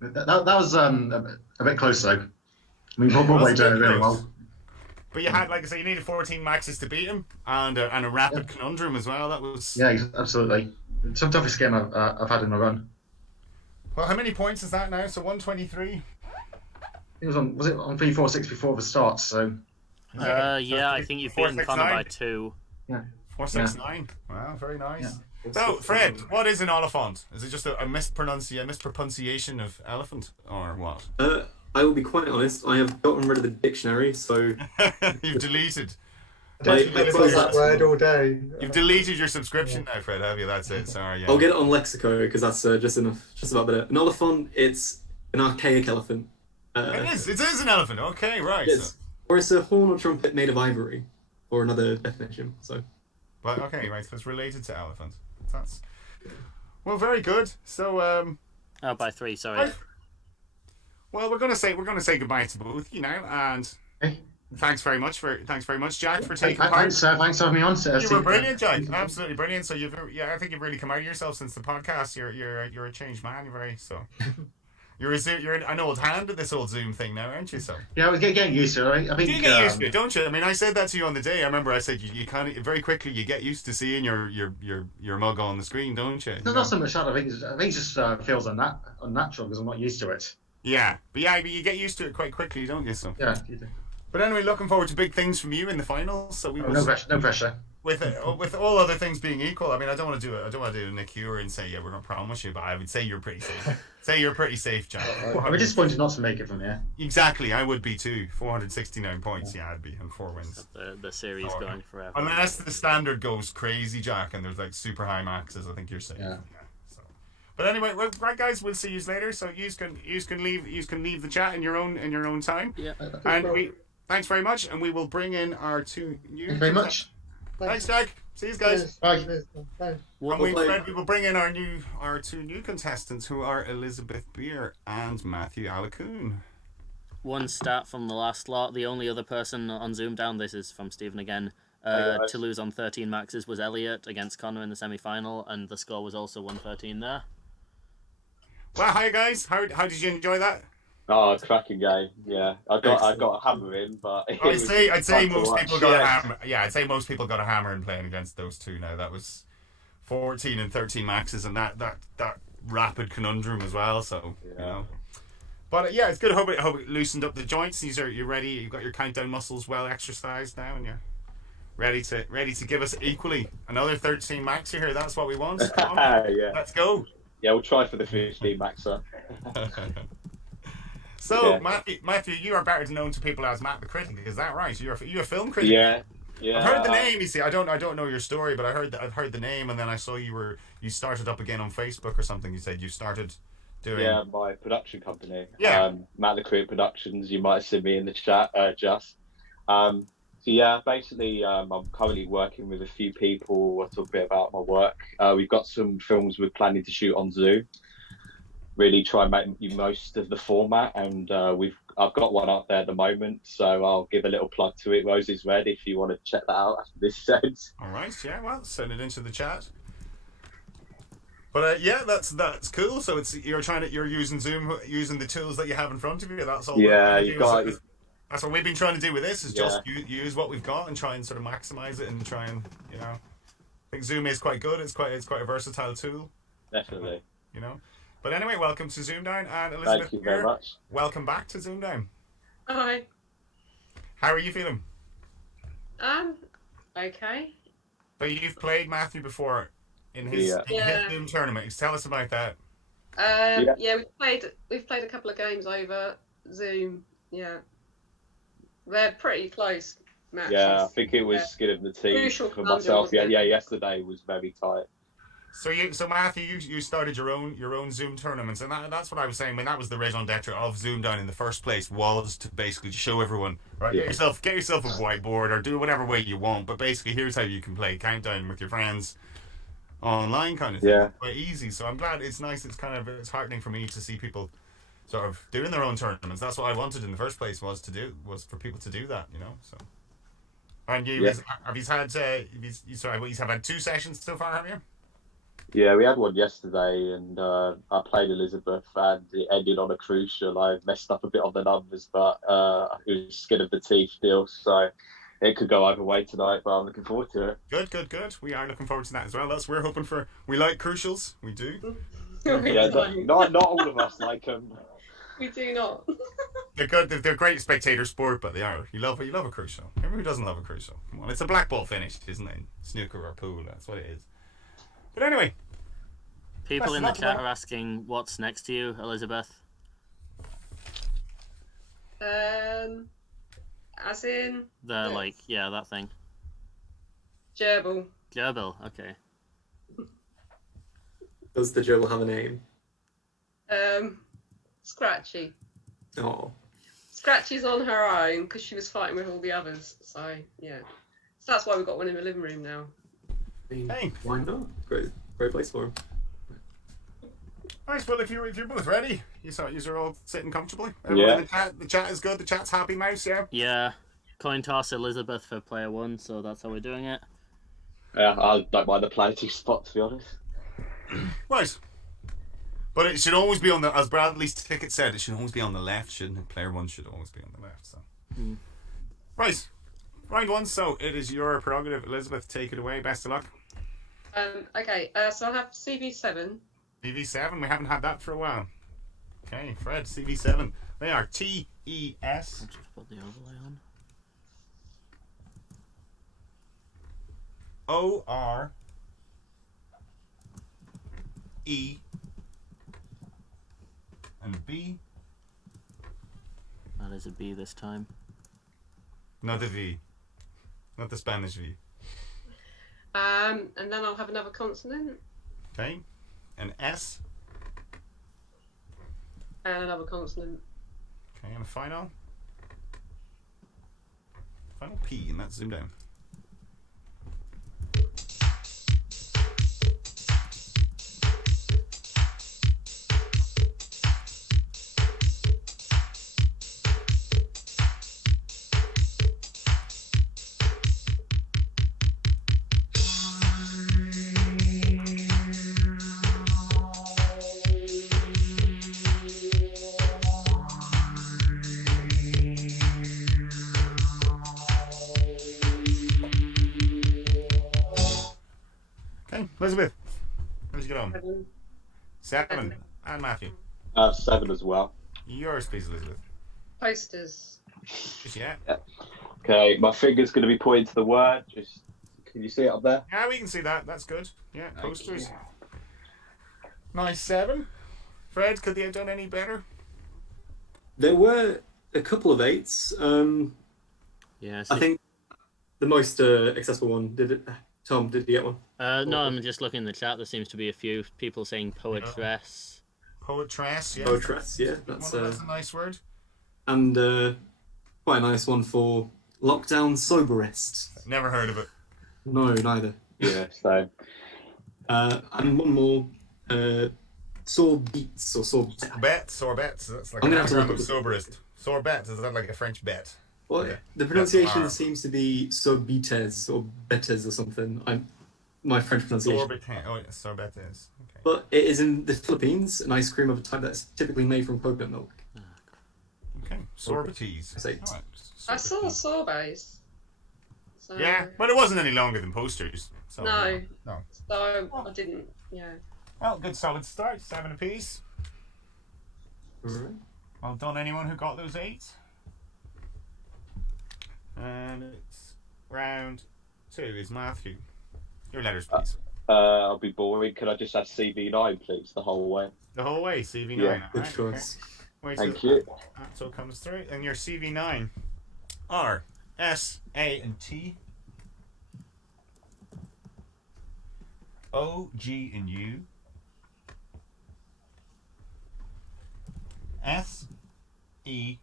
That was a bit close though. I mean, Broadway did it really well. But you had, like I say, you needed 14 maxes to beat him, and a rapid conundrum as well. That was absolutely. It's the toughest game I've had in a run. Well, how many points is that now? So 123. It was on 346 before the start. So yeah, I think you've beaten Connor by 2. yeah. 469. Wow, very nice. Yeah. So, Fred, what is an oliphant? Is it just a mispronunciation of elephant, or what? I will be quite honest. I have gotten rid of the dictionary, so You've deleted. I close that word all day. You've deleted your subscription now, Fred, have you? That's it. Sorry. Yeah. I'll get it on Lexico because that's just enough. Just about better. An oliphant, it's an archaic elephant. It is an elephant. Okay, right. Yes. Or it's a horn or trumpet made of ivory, or another definition. So. Well, okay, right. So it's related to elephant. That's well, very good. So by 3. Sorry. Right. Well, we're gonna say goodbye to both you now, and thanks very much, Jack, for taking part. Thanks for having me on. You were brilliant, Jack. Absolutely brilliant. So I think you've really come out of yourself since the podcast. You're a changed man. You're an old hand at this old Zoom thing now, aren't you? So yeah, I was getting used to it. I think you get used to it, don't you? I mean, I said that to you on the day. I remember I said you kind of very quickly you get used to seeing your mug on the screen, don't you? Not so much that. I think it just feels unnatural because I'm not used to it. Yeah, but you get used to it quite quickly, don't you? So yeah, you do. But anyway, looking forward to big things from you in the finals. So no pressure. With all other things being equal, I mean, I don't want to do Nick Hewer and say we're going to promise you, but I would say you're pretty safe. Jack. I'm disappointed not to make it from here. Exactly, I would be too. 469 points, I'd be, and 4 wins. The series going forever. Unless the standard goes crazy, Jack, and there's like super high maxes, I think you're safe. Yeah. So. But anyway, right, guys, we'll see you later. So you can leave the chat in your own time. Yeah. And thanks very much, and we will bring in our 2 new. Thank you very much. Thanks, Jack. See you guys. Bye. Bye. And we will bring in our 2 new contestants, who are Elizabeth Beer and Matthew Alicoon. One stat from the last lot: the only other person on ZoomDown, this is from Stephen again, to lose on 13 maxes was Elliot against Connor in the semi-final, and the score was also 113 there. Well, hi guys. How did you enjoy that? Oh, cracking game! Yeah, I got a hammer in, but I'd say most people got a hammer. Yeah, I'd say most people got a hammer in playing against those 2. Now that was 14 and 13 maxes, and that rapid conundrum as well. So you know, but yeah, it's good. I hope it loosened up the joints. You're ready. You've got your countdown muscles well exercised now, and you're ready to give us equally another 13 max here. That's what we want. Come on, yeah, let's go. Yeah, we'll try for the 15 maxer. So, yeah. Matthew, you are better known to people as Matt the Critic. Is that right? You're a film critic. Yeah. I've heard the name. You see, I don't know your story, but I've heard the name, and then I saw you started up again on Facebook or something. You said you started doing my production company. Yeah. Matt the Critic Productions. You might have seen me in the chat. So yeah, basically, I'm currently working with a few people. I'll talk a bit about my work. We've got some films we're planning to shoot on Zoom. really try and make the most of the format, and I've got one up there at the moment, so I'll give a little plug to it. Rose is red if you want to check that out after this sends. All right, yeah, well, send it into the chat. But yeah, that's cool. So you're using Zoom, using the tools that you have in front of you. That's all. Yeah, that's what we've been trying to do with this. Is just use what we've got and try and sort of maximize it and try and I think Zoom is quite good. It's quite a versatile tool. Definitely. But anyway, welcome to ZoomDown, and Elizabeth. Thank you very much. Welcome back to ZoomDown. Hi. How are you feeling? Okay. But you've played Matthew before in his Zoom tournament. Tell us about that. We've played a couple of games over Zoom. Yeah. They're pretty close matches. Yeah, I think it was skin of the teeth for myself. Yeah, yesterday was very tight. So Matthew, you started your own Zoom tournaments, and that's what I was saying. I mean, that was the raison d'etre of ZoomDown in the first place, was to basically show everyone, right? Yeah. Get yourself a whiteboard or do whatever way you want, but basically here's how you can play Countdown with your friends online, kind of thing. Yeah, quite easy. So I'm glad. It's nice. It's heartening for me to see people sort of doing their own tournaments. That's what I wanted in the first place, was for people to do that, So. And you've had 2 sessions so far, have you? Yeah, we had one yesterday, and I played Elizabeth, and it ended on a crucial. I messed up a bit on the numbers, but it was skin of the teeth deal, so it could go either way tonight, but I'm looking forward to it. Good. We are looking forward to that as well. We're hoping for. We like crucials. We do. Yeah, not all of us like them. We do not. They're good. They're great spectator sport, but they are. You love a crucial. Who doesn't love a crucial? Come on, it's a black ball finish, isn't it? Snooker or pool. That's what it is. But anyway. People in the chat are asking what's next to you, Elizabeth. As in that thing. Gerbil. Gerbil, okay. Does the gerbil have a name? Scratchy. Oh. Scratchy's on her own because she was fighting with all the others. So yeah, so that's why we've got one in the living room now. Hey, why not? Great place for him. Nice. Well, if you're both ready, you're all sitting comfortably. Yeah. The chat is good. The chat's happy mouse. Yeah. Yeah. Coin toss Elizabeth for player 1, so that's how we're doing it. Yeah, I don't mind the player 2 spot, to be honest. Right. But it should always be on the, as Bradley's ticket said, it should always be on the left, shouldn't it? Player 1 should always be on the left. So. Right. Round 1. So it is your prerogative, Elizabeth. Take it away. Best of luck. Okay. So I'll have CV7. CV7, we haven't had that for a while. Okay, Fred, CV7. They are TES. I'll just put the overlay on. ORE and B. That is a B this time. Not the V. Not the Spanish V. And then I'll have another consonant. Okay. An S. And another consonant. Okay, and a final P, and that's ZoomDown. Elizabeth, how did you get on? 7. And Matthew? 7 as well. Yours, please, Elizabeth. Posters. Yeah. Okay, my finger's going to be pointing to the word. Can you see it up there? Yeah, we can see that. That's good. Yeah, posters. Nice 7. Fred, could they have done any better? There were a couple of 8s. I think the most accessible one did it. Tom, did you get one? No, I'm just looking in the chat. There seems to be a few people saying poetress. Poetress, yeah. Poetress, yeah. That's a nice word. And quite a nice one for lockdown soberist. Never heard of it. No, neither. Yeah, same. And one more, Sorbetes or Sorbets. That's like I'm an gonna have to anagram look of soberest. Sorbet, is that like a French bet? Well, Yeah. the pronunciation That's seems to be sorbetes or betes or something. My French pronunciation. Sorbetes. Okay. But it is in the Philippines, an ice cream of a type that's typically made from coconut milk. Okay. Sorbetes. Say- All right. I saw sorbets. So, Yeah, but it wasn't any longer than posters. So, No. No. So I didn't. Yeah. Well, good solid start. 7 apiece. Alright. Well done, anyone who got those 8. And it's round 2 is Matthew. Your letters, please. I'll be boring. Could I just have CV9, please, the whole way? The whole way, CV9. Yeah, Good alright, choice. okay. Wait Thank till you. that so comes through. And your CV9 are S, A, and T. O, G, and U. S, E,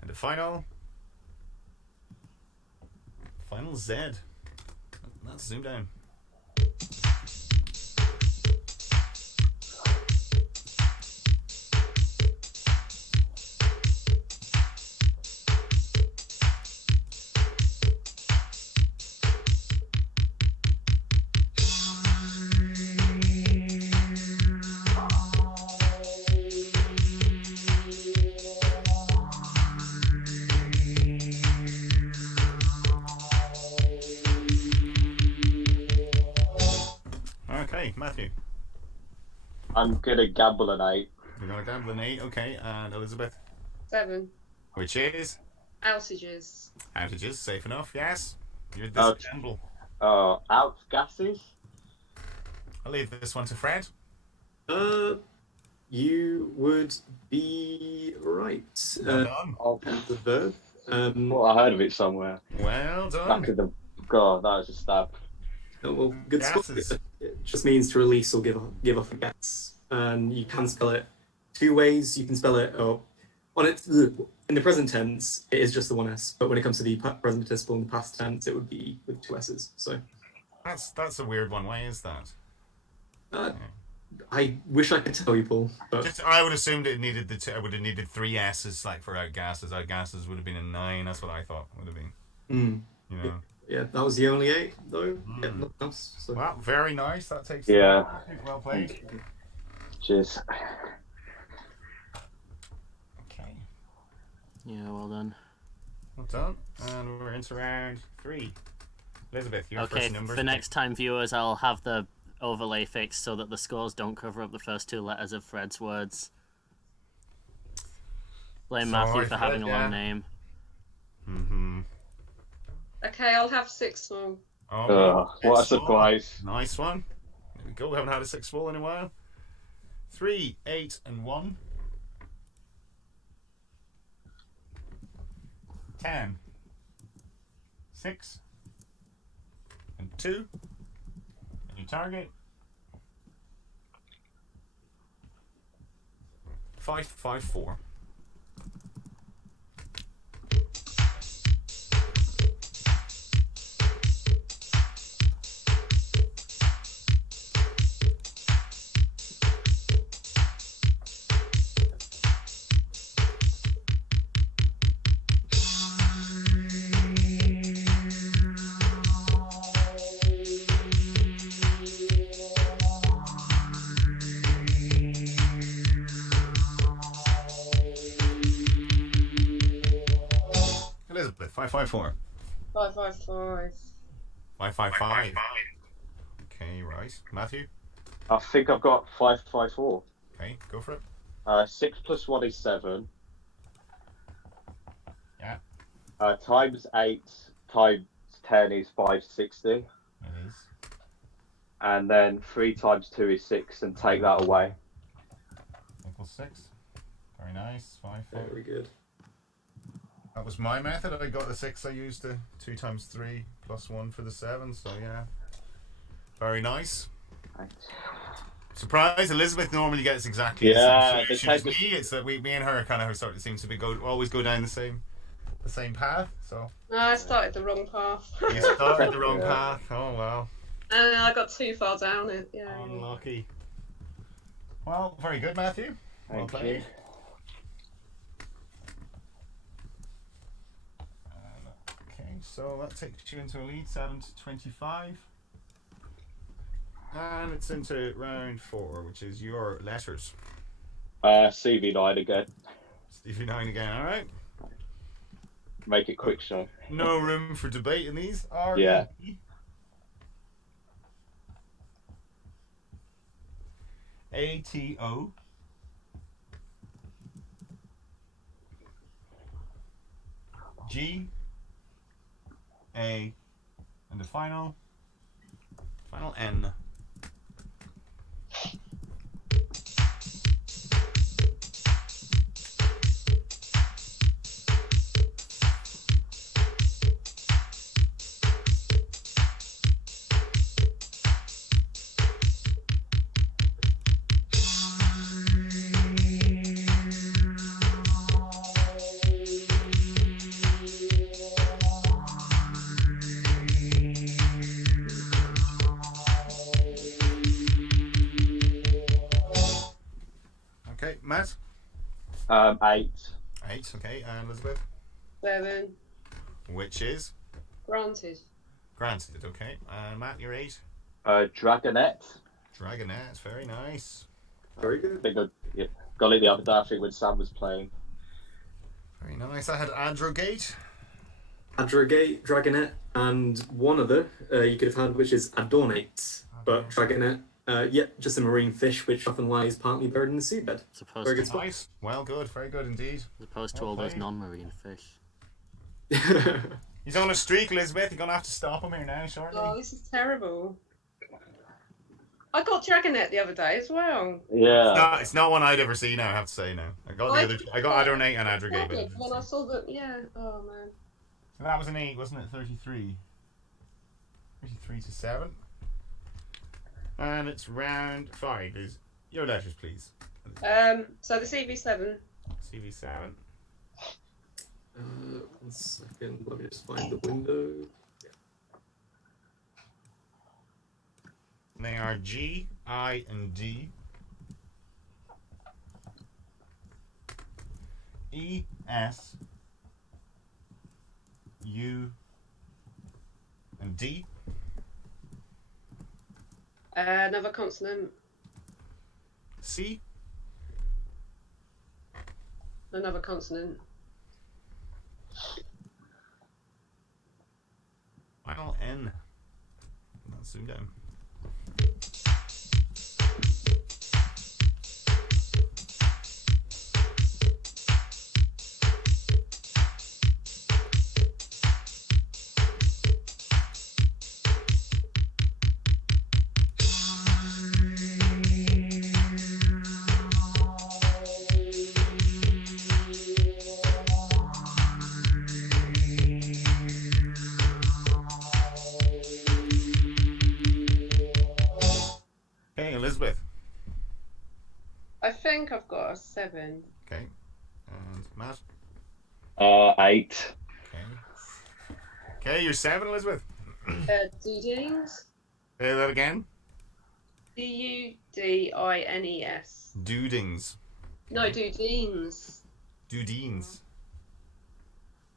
and the final Z. That's zoomed down. Okay, Matthew. I'm gonna gamble an 8. You're gonna gamble an 8, okay, and Elizabeth, 7. which is Outages. outages, safe enough, yes. You're this Ouch. gamble. Out gases? I'll leave this one to Fred. You would be right. Well done. Oh, The verb. well, I heard of it somewhere. Well Back done. in the... God, that was a stab. Well, good spot. Gases. It just means to release or give off a gas, and you can spell it 2 ways. You can spell it on it in the present tense. It is just the 1 S, but when it comes to the present participle and the past tense, it would be with 2 S's. So That's a weird one. Why is that? I wish I could tell you, Paul, but Just, I would assumed it needed it would have needed 3 S's like for outgasses. Outgasses would have been a 9. That's what I thought would have been. You know. yeah, that was the only 8 though. Yeah, nothing else. So. Well, very nice. That takes. Yeah. Well played. Cheers. Okay. Yeah, well done. Well done. And we're into round 3. Elizabeth, your Okay, first number. for next time, viewers, I'll have the overlay fixed so that the scores don't cover up the first 2 letters of Fred's words. Blame Matthew Sorry, for having Fred, a long yeah. name. Mm-hmm. Okay, I'll have 6 more. Oh, What a excellent. surprise. Nice one. There we go. We haven't had a 6 full in a while. 3, 8, and 1. 10. 6. And 2. And your target. 5, 5, 4. Elizabeth, 554. 555. 555. Okay, right. Matthew? I think I've got 554. Okay, go for it. 6 plus 1 is 7. Yeah. Times 8 times 10 is 560. It is. And then 3 times 2 is 6, and take that away. Equals 6. Very nice. 5, 4. Very good. That was my method. I got the 6. I used the 2 times 3 plus 1 for the 7. So yeah. Very nice. Thanks. Surprise! Elizabeth normally gets exactly Yeah, the the same solution as type of- me. It's that me and her kind of sort of seems to be always go down the same path. So No, I started the wrong path. you started the wrong Yeah. path. Oh well, And I got too far down it. Yeah. unlucky. Well, very good, Matthew. Well Thank played. you. Okay, so that takes you into Elite 7 to 25. And it's into round 4, which is your letters. CV9 again. Stevie 9 again, alright? Make it quick show. No room for debate in these. Yeah. ATO. G. A. And the final N. Okay, Matt? 8. 8, okay, and Elizabeth? 7. Which is? Granted. Granted, okay. And Matt, you're 8? Dragonette. Dragonette, very nice. Very good. I think I got it the other day, I think, when Sam was playing. Very nice. I had Androgate. Adrogate, Dragonette, and one other you could have had, which is Adornate. But Dragonette, just a marine fish which often lies partly buried in the seabed. Supposed Very to, good spot. Nice. Well, good. Very good indeed. as opposed to all those non-marine fish. He's on a streak, Elizabeth. You're going to have to stop him here now, shortly. Oh, this is terrible. I got Dragonette the other day as well. Yeah. It's not one I'd ever see now, I have to say now. I got Adornate and Adrogate. When I saw that, yeah. Oh man. So that was an 8, wasn't it? 33. 33 to 7. And it's round 5. Is your letters, please. So the CV7. CV7. 1 second, let me just find the window. They are G, I, and D. E, S, U, and D. Another consonant. C. Another consonant. Final N. That's ZoomDown. Okay, Elizabeth. I think I've got a 7. Okay. And Matt. 8. Okay. Okay, you're 7, Elizabeth. Dudings. Say that again. Dudines. Dudings. No, Dudines. Dudines.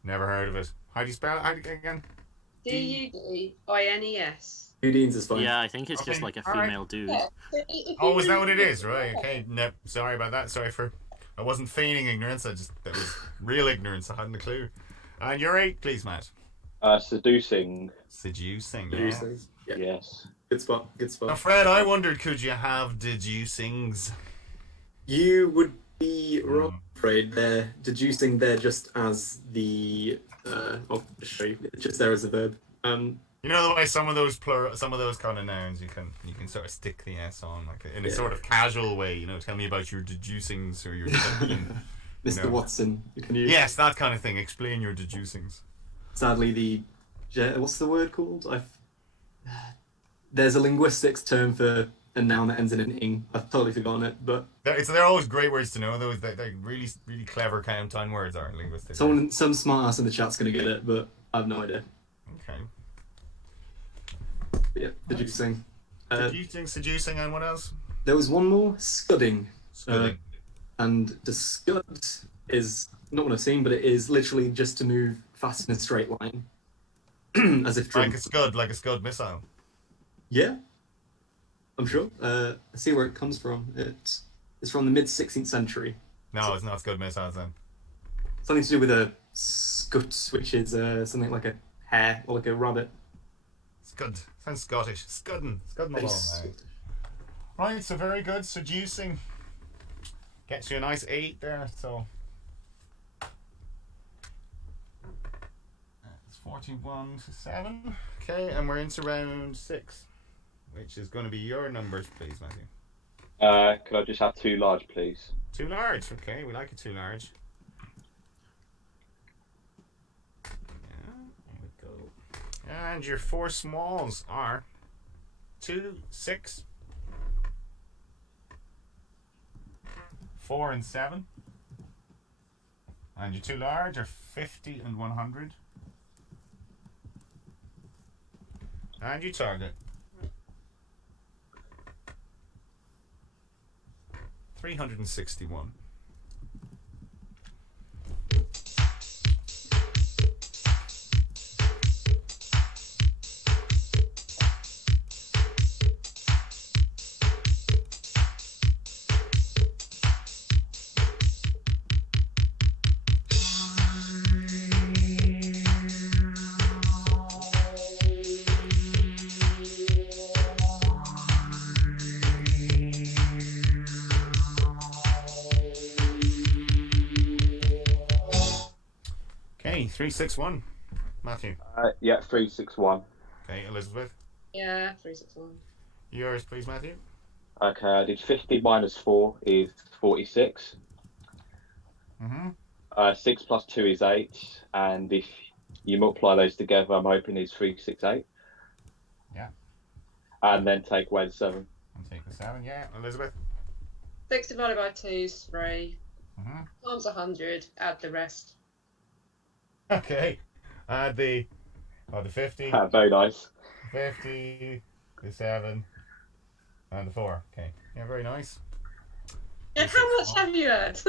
Never heard of it. How do you spell it? How do you again? Dudines. Udines is fine. Yeah, I think it's Okay, just like a alright. female dude. Yeah. Oh, is that what it is? Right, okay. No, sorry about that. I wasn't feigning ignorance. That was real ignorance. I hadn't a clue. And you're 8, please, Matt. Seducing. Seducing. Deducing. Yeah. Yeah. Yes. Good spot. Good Now, spot. Fred, I wondered, could you have deducings? You would be wrong, afraid. They're deducing there just as the. I'll just show you. It's just there as a verb. You know the way some of those kind of nouns you can sort of stick the s on like in a Yeah. sort of casual way. You know, tell me about your deducings or your deduction. Mr. No. Watson, you can use. Yes, that kind of thing. Explain your deducings. Sadly, what's the word called? There's a linguistics term for a noun that ends in an ing. I've totally forgotten it, but They're always great words to know. Those they're really really clever countdown words are linguistic. some smart ass in the chat's gonna get it, but I have no idea. Okay. But yeah, deducing. Deducing, seducing, and what else? There was one more, scudding. Scudding. And the scud is not what I've seen, but it is literally just to move fast in a straight line. As if like a Scud missile. Yeah, I'm sure. Let's see where it comes from. It's from the mid-16th century. No, it's not Scud missiles then. Something to do with a scut, which is something like a hare or like a rabbit. Scud. Sounds Scottish. Scudding along. Right, so very good. Seducing. Gets you a nice 8 there, so. It's 41 to 7. Okay, and we're into round 6, which is going to be your numbers, please, Matthew. Could I just have 2 large, please? 2 large, okay, we like it 2 large. Yeah, there we go. And your 4 smalls are 2, 6, 4 and 7. And your 2 large are 50 and 100. And you target 361. Okay, 361. Matthew. Yeah, 361. Okay, Elizabeth. Yeah, 361. Yours, please, Matthew. Okay, I did 50 minus 4 is 46. 6 plus 2 is 8, and if you multiply those together, I'm hoping is 368. Yeah. And then take away the 7. And take the 7, yeah. Elizabeth. 6 divided by 2 is 3. Mm-hmm. Times 100, add the rest. Okay. Add the 50. Very nice. 50, the 7, and the 4. Okay. Yeah, very nice. Yeah, how much have you had?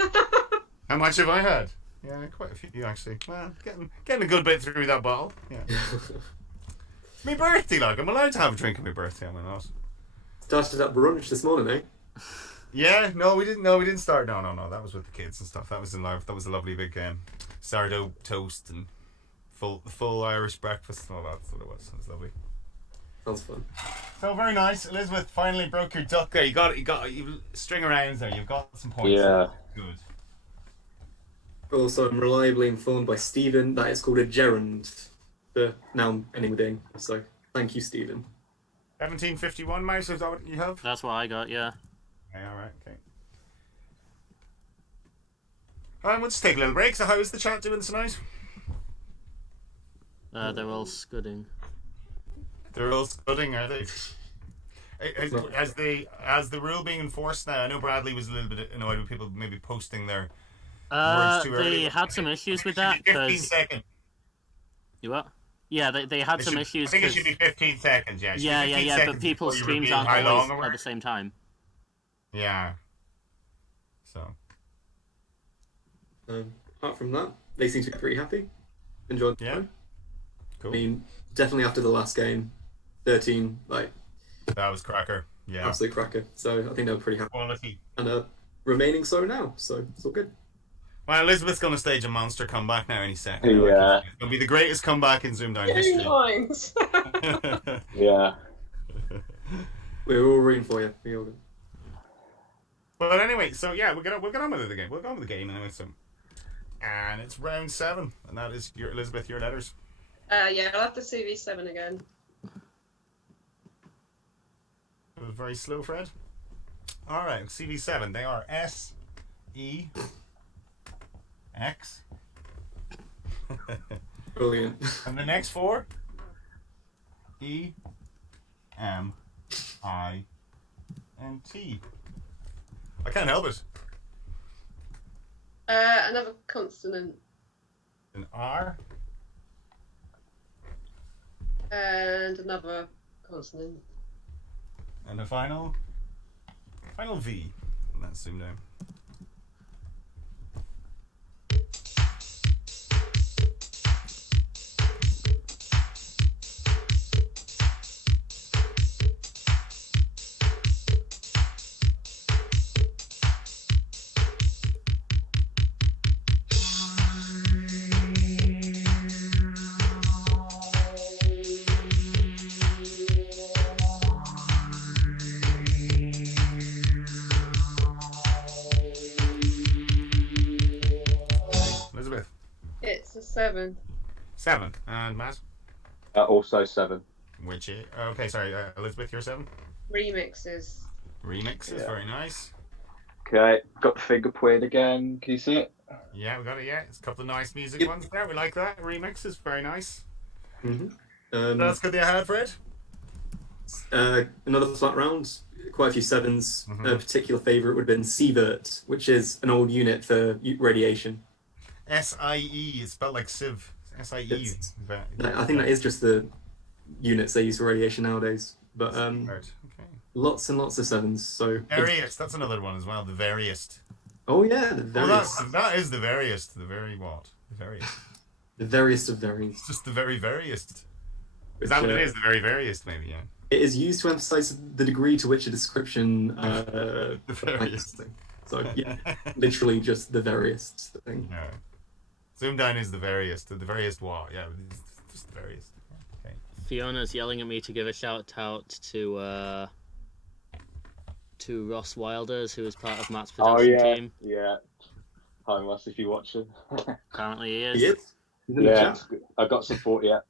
How much have I had? Yeah, quite a few actually. Well, getting a good bit through that bottle. Yeah. It's my birthday, like I'm allowed to have a drink on my birthday, am I not? Started at brunch this morning, eh? Yeah, no, we didn't. No, we didn't start. No, that was with the kids and stuff. That was a lovely big sourdough toast and full Irish breakfast and all that. That's what it was. It was lovely. Sounds fun. So very nice, Elizabeth. Finally broke your duck there. You string around there. You've got some points. Yeah. Good. Also, I'm reliably informed by Stephen that it's called a gerund, the noun ending with ing. So, thank you, Stephen. 1751, Mouse, is that what you have? That's what I got, yeah. Okay, alright, okay. Alright, we'll just take a little break. So, how is the chat doing tonight? They're all scudding. They're all scudding, are they? Has the rule being enforced now? I know Bradley was a little bit annoyed with people maybe posting their words too early. They had some issues with that. 15 seconds. You what? Yeah, they had some issues. I think it should be 15 seconds, yeah. Yeah, but people's streams aren't always at the same time. Yeah. So. Apart from that, they seem to be pretty happy. Enjoyed the time. Cool. I mean, definitely after the last game, 13, like... That was cracker, yeah. Absolute cracker. So I think they were pretty happy. Quality. And remaining so now, so it's all good. Well, Elizabeth's going to stage a monster comeback now any second. Yeah. It's going to be the greatest comeback in ZoomDown history. Yeah. We're all rooting for you. We're all good. But anyway, so yeah, we'll get on with the game. We'll go on with the game anyway. So, and it's round 7, and that is Elizabeth, your letters. Yeah, I'll have the CV7 again. It was very slow, Fred. All right, CV7. They are S, E, X. Brilliant. And the next 4, E, M, I, and T. I can't help it. Another consonant. An R. And another consonant. And the final Final V. Let's zoom down. Elizabeth. It's a 7. 7. And Matt? Also 7. Which is... Okay, sorry. Elizabeth, you're 7? Remixes. Remixes, Yeah. very nice. Okay, got the finger point again. Can you see it? Yeah, we got it, yeah. It's a couple of nice music ones there. We like that. Remixes, very nice. Mm-hmm. That's good you had, Fred? Another flat round, quite a few 7s. A particular favourite would have been Sievert, which is an old unit for radiation. S-I-E. It's spelled like Civ. S-I-E. I think that is just the units they use for radiation nowadays. But Okay. lots and lots of 7s. So Veriest. That's another one as well. The Veriest. oh yeah, the veriest. That is the Veriest. The very what? The Veriest. The veriest of variants. It's just the very Veriest. Which, Is that what it is? The very Veriest, maybe, yeah. It is used to emphasize the degree to which a description. The Veriest. So yeah, literally just the veriest thing. No. ZoomDown is the Veriest. The Veriest what? Yeah, it's just the Veriest. Okay. Fiona's yelling at me to give a shout out to Ross Wilders, who is part of Matt's production team. Yeah. Hi, Ross, if you're watching. Apparently he is. He is. He's in the Yeah, chat. I got support yet.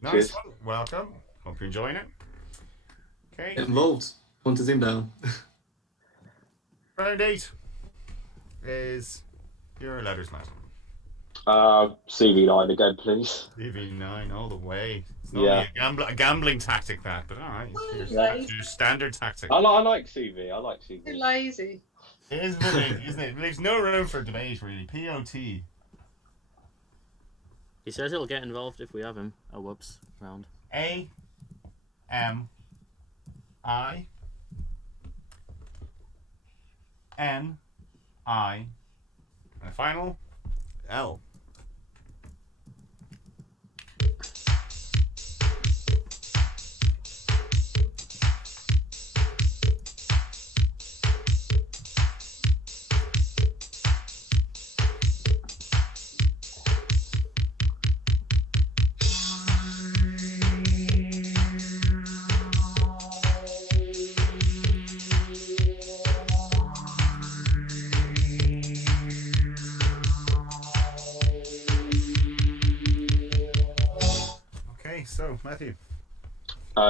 Nice Cheers. one. Welcome. Hope you're enjoying it. Okay. Get involved. Want to zoom down? Round 8 is your letters, Matt. CV9 again, please. CV9 all the way. It's not a gambling tactic, that, but alright. It's your standard tactic. I like CV. I like Too CV. lazy. It is what it is, isn't it? Leaves no room for debate, really. POT. He says he'll get involved if we have him. Oh, whoops. Round. A M I N I and final L. So, Matthew.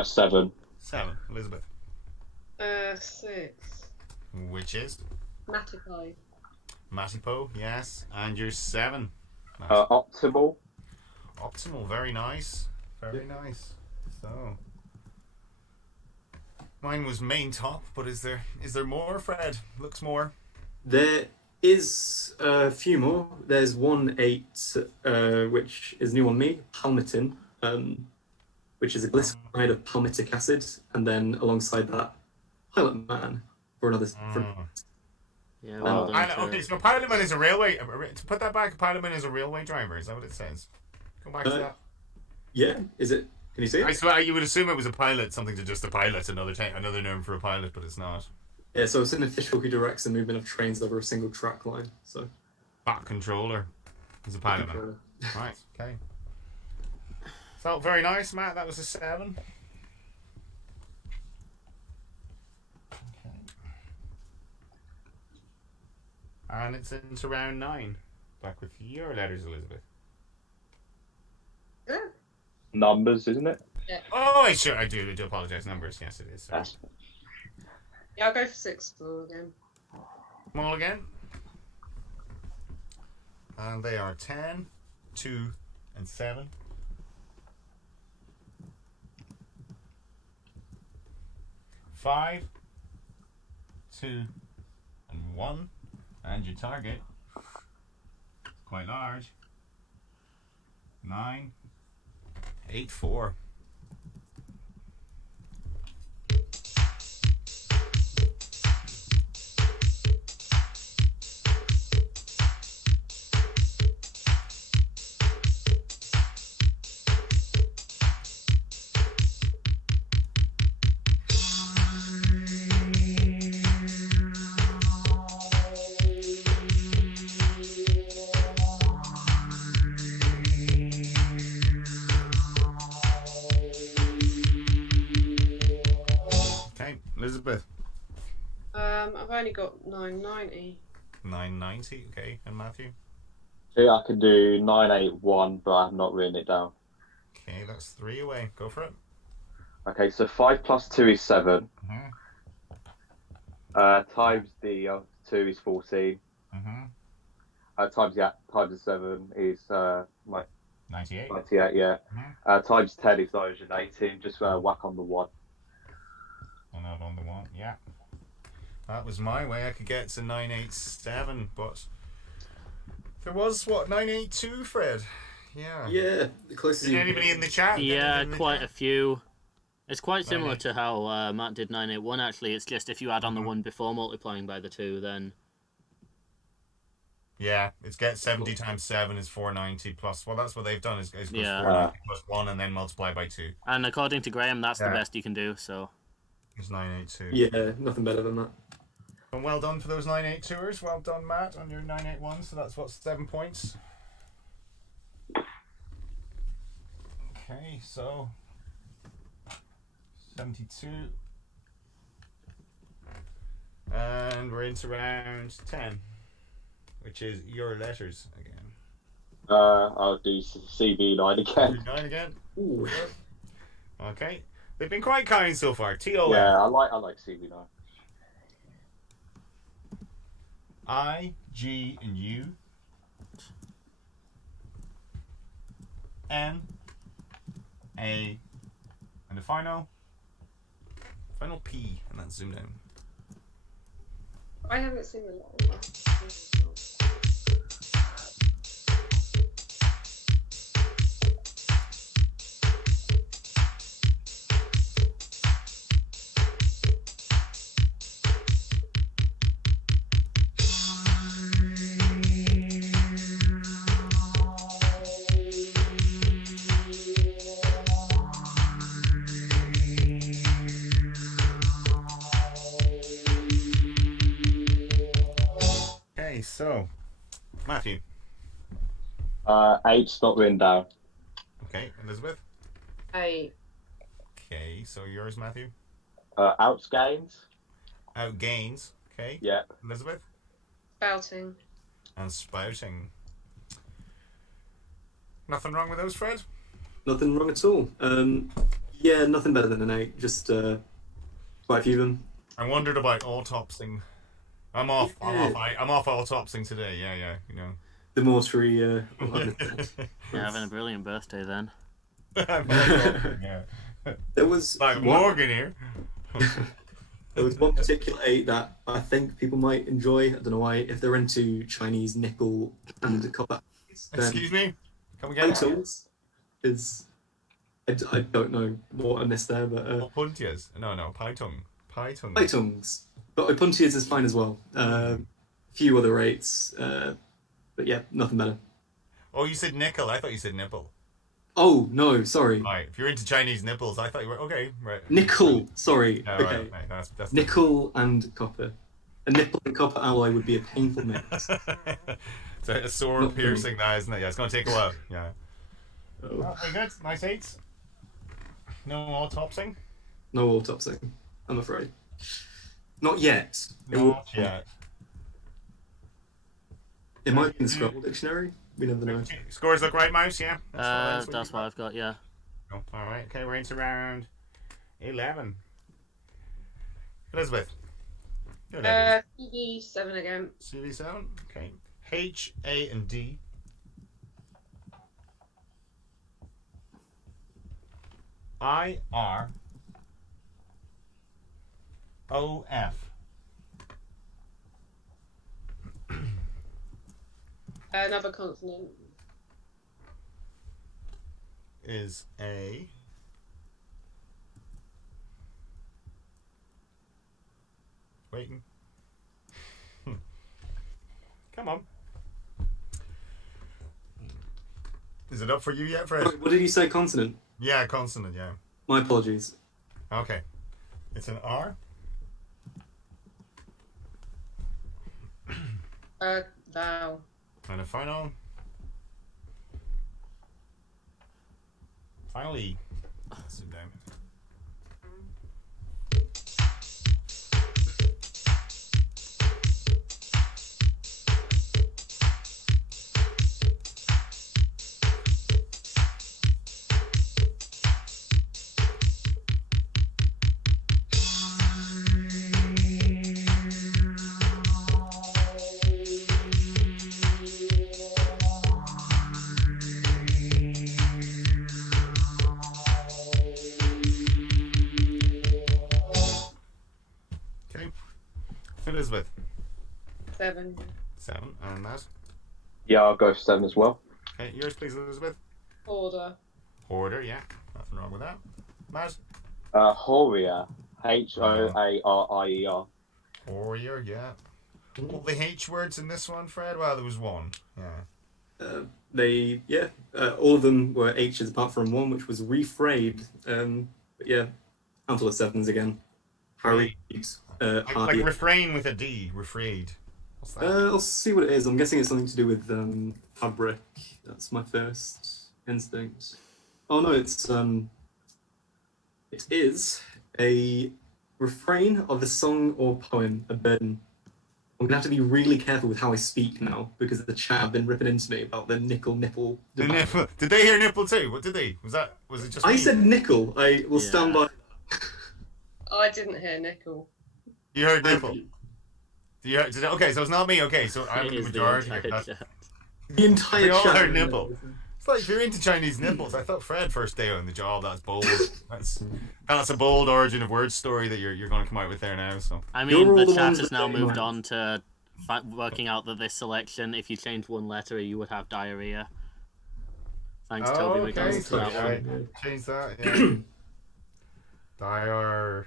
7. 7. Elizabeth. 6. Which is? Matipai. Matipo, yes. And you're 7. Nice. Optimal. Optimal, very nice. Very nice. So. Mine was main top, but is there more, Fred? Looks more. There is a few more. There's 1-8, which is new on me, palmitin. Which is a glyceride of palmitic acid, and then alongside that, Pilot Man for another. Yeah, well done. Okay, so Pilot Man is a railway. To put that back, Pilot Man is a railway driver. Is that what it says? Go back to that. Yeah, is it? Can you see it? I swear you would assume it was a pilot, something to just a pilot, another name for a pilot, but it's not. Yeah, so it's an official who directs the movement of trains over a single track line. So. Back controller is a Pilot Man. Right. Okay. So, very nice, Matt. That was a 7. Okay. And it's into round 9. Back with your letters, Elizabeth. Yeah. Numbers, isn't it? Yeah. Oh, I do apologise. Numbers, yes, it is. Sorry. Yeah, I'll go for 6 small again. Small again. And they are 10, 2, and 7. 5, 2, and 1, and your target is quite large. 9, 8, 4. Okay, Elizabeth. I've only got 990. 990. Okay, and Matthew. Yeah, I can do 981, but I've not written it down. Okay, that's 3 away. Go for it. Okay, so 5 plus 2 is 7. Mhm. Times the 2 is 14. Mhm. Times the 7 is 98. 98, yeah. Mhm. Times 10 is 918. Just whack on the 1. And out on the 1. Yeah. That was my way. I could get to 987, but there was what 982, Fred. Yeah. Yeah, the closest. Did anybody in the chat? Yeah, quite a few. It's quite similar to how Matt did 981. Actually, it's just if you add on the 1 before multiplying by the 2, then. Yeah, it's get 70 times 7 is 490 plus. Well, that's what they've done is goes Yeah. 490 plus 1 and then multiply by 2. And according to Graham, that's the Yeah. best you can do. So. It's 982. Yeah, nothing better than that. And well done for those 982ers. Well done, Matt, on your 981. So that's what 7 points. Okay, so 72. And we're into round 10, which is your letters again. I'll do CV9 again. 9 again. Ooh. Okay. They've been quite kind so far. TOM. Yeah, I like CV9. I, G, and U. N, A, and the final P, and that's ZoomDown. I haven't seen a lot of that. Okay, so Matthew. 8's not written down. Okay, Elizabeth. 8. Okay, so yours, Matthew. Outs gains. Outgains. Okay. Yeah. Elizabeth. Spouting. And spouting. Nothing wrong with those, Fred? Nothing wrong at all. Yeah, nothing better than an 8. Just quite a few of them. I wondered about autopsing. I'm off. Yeah. I'm off autopsing today. Yeah. You know. The mortuary. You're having a brilliant birthday then. Yeah. There was Like one, Morgan here. there was one particular 8 that I think people might enjoy. I don't know why. If they're into Chinese nickel and copper. Excuse me. Come again. Titles is. I don't know what I missed there, but Puntias. No. Pytung. Pytungs. But Opuntias is fine as well. Few other 8s, but yeah, nothing better. Oh, you said nickel. I thought you said nipple. Oh no, sorry. Right. If you're into Chinese nipples, I thought you were okay. Right. Nickel. Sorry. No, okay. right. That's Nickel and copper. A nickel and copper alloy would be a painful mix. It's a sword Not piercing that, isn't it? Yeah, it's going to take a while. Yeah. Oh, Oh, very good. Nice 8s. No autopsing. no autopsy, I'm afraid. Not yet. Not yet. It might be in the Scrabble dictionary. We never know. Scores look right, Mouse, yeah? That's what I've got, yeah. Oh, alright, okay, we're into round 11. Elizabeth. Your letters. CV7 again. CV7, okay. H, A, and D. I, R, O, F. Another consonant. Is A. Waiting. Come on. Is it up for you yet, Fred? What did you say? Consonant. Yeah, consonant, yeah. My apologies. Okay. It's an R. Vowel. And a final. Finally. Sit down. Elizabeth. 7. 7. And Matt? Yeah, I'll go for 7 as well. Okay, yours please, Elizabeth. Order. Order, yeah. Nothing wrong with that. Matt? Horia. Hoarier. Warrior, yeah. All the H words in this one, Fred? Well, there was one. Yeah. All of them were H's apart from one, which was refrayed. But yeah, handful of 7s again. Harry. Like refrain with a D. Refraid. What's that? I'll see what it is. I'm guessing it's something to do with fabric. That's my first instinct. Oh no, it is a refrain of a song or poem, a burden. I'm gonna have to be really careful with how I speak now because the chat have been ripping into me about the nickel nipple. The nipple. Did they hear nipple too? What did they? Was it just? I me? said nickel. I will stand by. I didn't hear nickel. You heard nipple. Okay, so it's not me. Okay, so I'm It the is majority. The entire We all chat. heard nipple. It's like if you're into Chinese nipples. I thought Fred first day on the job. That's bold. That's a bold origin of word story that you're going to come out with there now. So I mean, the chat has now moved on to working out that this selection, if you change one letter, you would have diarrhea. Thanks, Toby McDonald, for that one. Change that. Yeah. Diarrhea.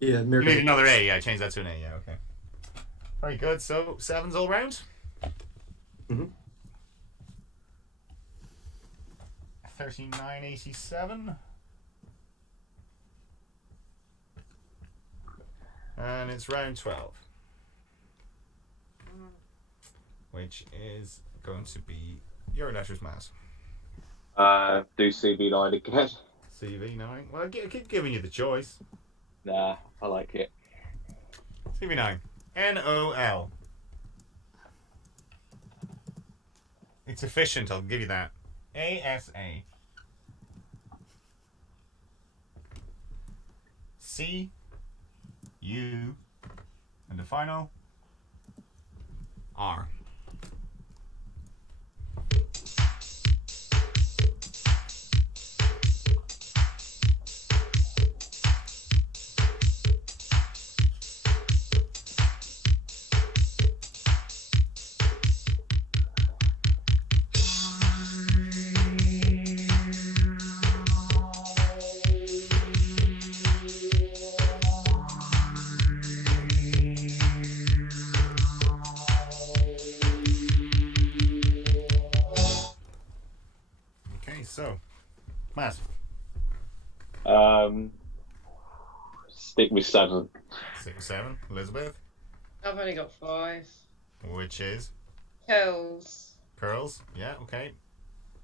Yeah, You need another A. Yeah, change that to an A. Yeah, okay. Very good. So 7s all round. 39.87. And it's round 12. Which is going to be your letters, Matt. Do CV9 again. CV9. Well, I keep giving you the choice. Nah, I like it. CV9. NOL. It's efficient, I'll give you that. ASA. C. U. And the final. R. So, Matt. Stick with 7. 7. Elizabeth. I've only got 5. Which is? Curls. Curls. Yeah, okay.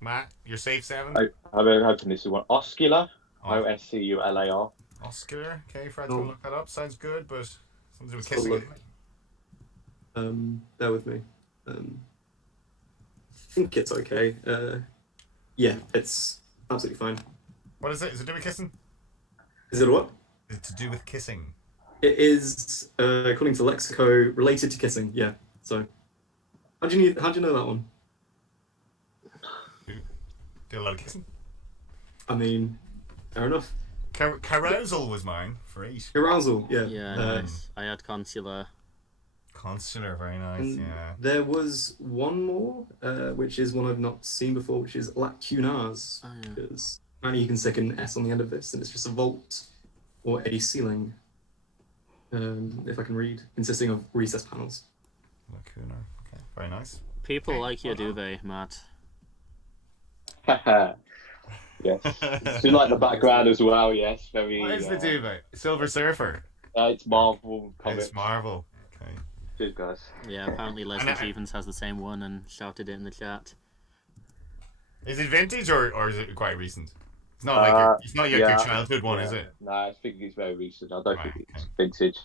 Matt, you're safe 7. I'm hoping this is one. Oscular. Oscular. Oscular. Okay, Fred's gonna look that up. Sounds good, but something with kissing. Bear with me. I think it's okay. Yeah, it's absolutely fine. What is it? Is it to do with kissing? Is it what? Is it to do with kissing? It is, according to Lexico, related to kissing. Yeah. So, how'd you know that one? Do a lot of kissing. I mean, fair enough. Carousal was mine for 8. Arousal. Yeah. Yeah, nice. I had consular. Consular, very nice. Yeah. There was one more, which is one I've not seen before, which is lacunars. Oh, yeah. Because apparently you can stick an S on the end of this, and it's just a vault or a ceiling. If I can read, consisting of recessed panels. Lacunar. Okay, very nice. People like your duvet, Matt. Yes. You like the background as well, yes. Very. What is the duvet? Silver Surfer. It's Marvel comics. It's Marvel. Okay. Cheers, guys. Yeah, apparently Leslie Stevens has the same one and shouted it in the chat. Is it vintage or is it quite recent? It's not like it's not your childhood one, is it? No, I think it's very recent. I don't think it's vintage.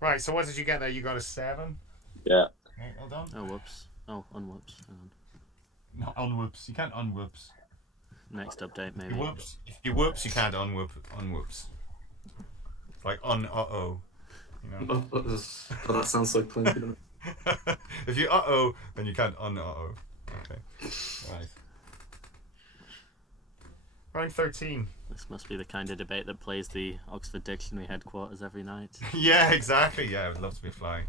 Right, so what did you get there? You got a 7? Yeah. Okay, well done. Oh, whoops. Oh, unwhoops. Hang on. No, unwhoops. You can't unwhoops. Next update, maybe. If you whoops, you can't unwhoops. It's like uh-oh. You know? Oh, that sounds so clunky, doesn't it? If you uh-oh, then you can't un-uh-oh. Okay. Right. Round 13. This must be the kind of debate that plays the Oxford Dictionary headquarters every night. Yeah, exactly. Yeah, I would love to be a fly.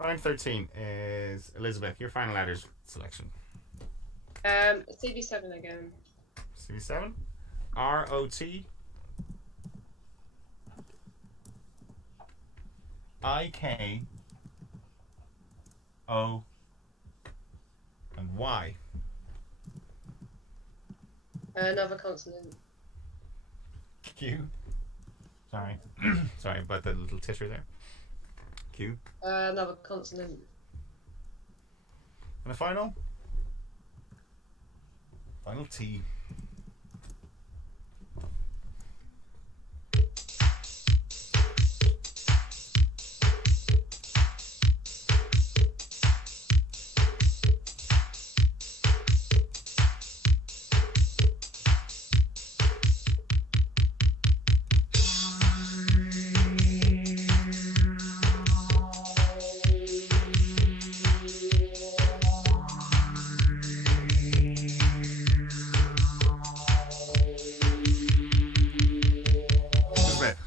Round 13 is Elizabeth. Your final letters selection. CB7 again. CB7. ROT. IK. O. And Y. Another consonant. Q. Sorry. Sorry about the little titter there. Q. Another consonant. And the final? Final T.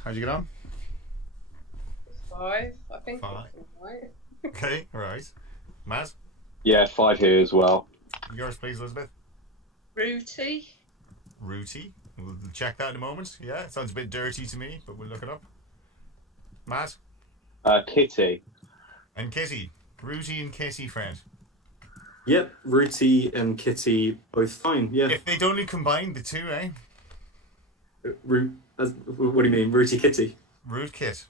How'd you get on? 5, I think. 5. Right. Okay, right. Matt? Yeah, 5 here as well. Yours, please, Elizabeth. Rooty. Rooty. We'll check that in a moment. Yeah, it sounds a bit dirty to me, but we'll look it up. Matt? Kitty. And Kitty. Rooty and Kitty, friend. Yep, Rooty and Kitty both fine. Yeah. If they'd only combined the two, eh? What do you mean, Rooty Kitty? Root Kit.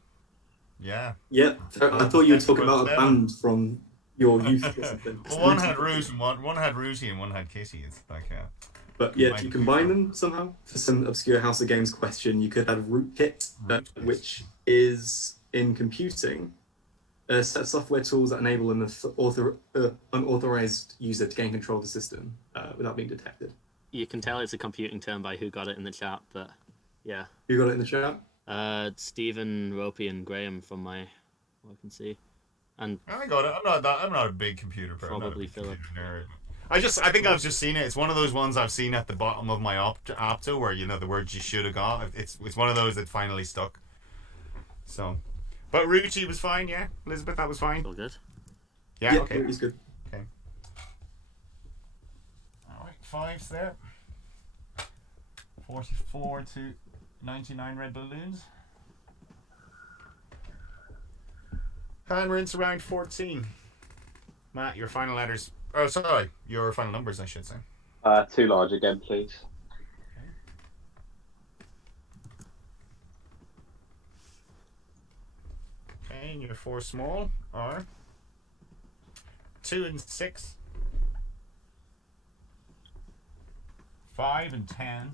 Yeah. Yep. I thought you were talking about a band from your youth or something. Well, one had Root and one had Rooty and one had Kitty. It's like But yeah, if you combine them somehow for some obscure House of Games question, you could have Rootkit, which is in computing a set of software tools that enable an unauthorized user to gain control of the system without being detected. You can tell it's a computing term by who got it in the chat, but yeah. Who got it in the chat? Stephen, Ropey, and Graham from what I can see. And I got it. I'm not a big computer person. Probably Philip. Nerd. I think I've just seen it. It's one of those ones I've seen at the bottom of my opto where the words you should have got. It's one of those that finally stuck. So, but Ruchi was fine. Yeah, Elizabeth, that was fine. All good. Yeah. Yep, Okay. He's good. Okay. All right, 5's there. 44 to 99 red balloons. And we're into round 14. Matt, your final letters. Oh, sorry. Your final numbers, I should say. 2 large again, please. Okay, and your 4 small are 2 and 6, 5 and 10,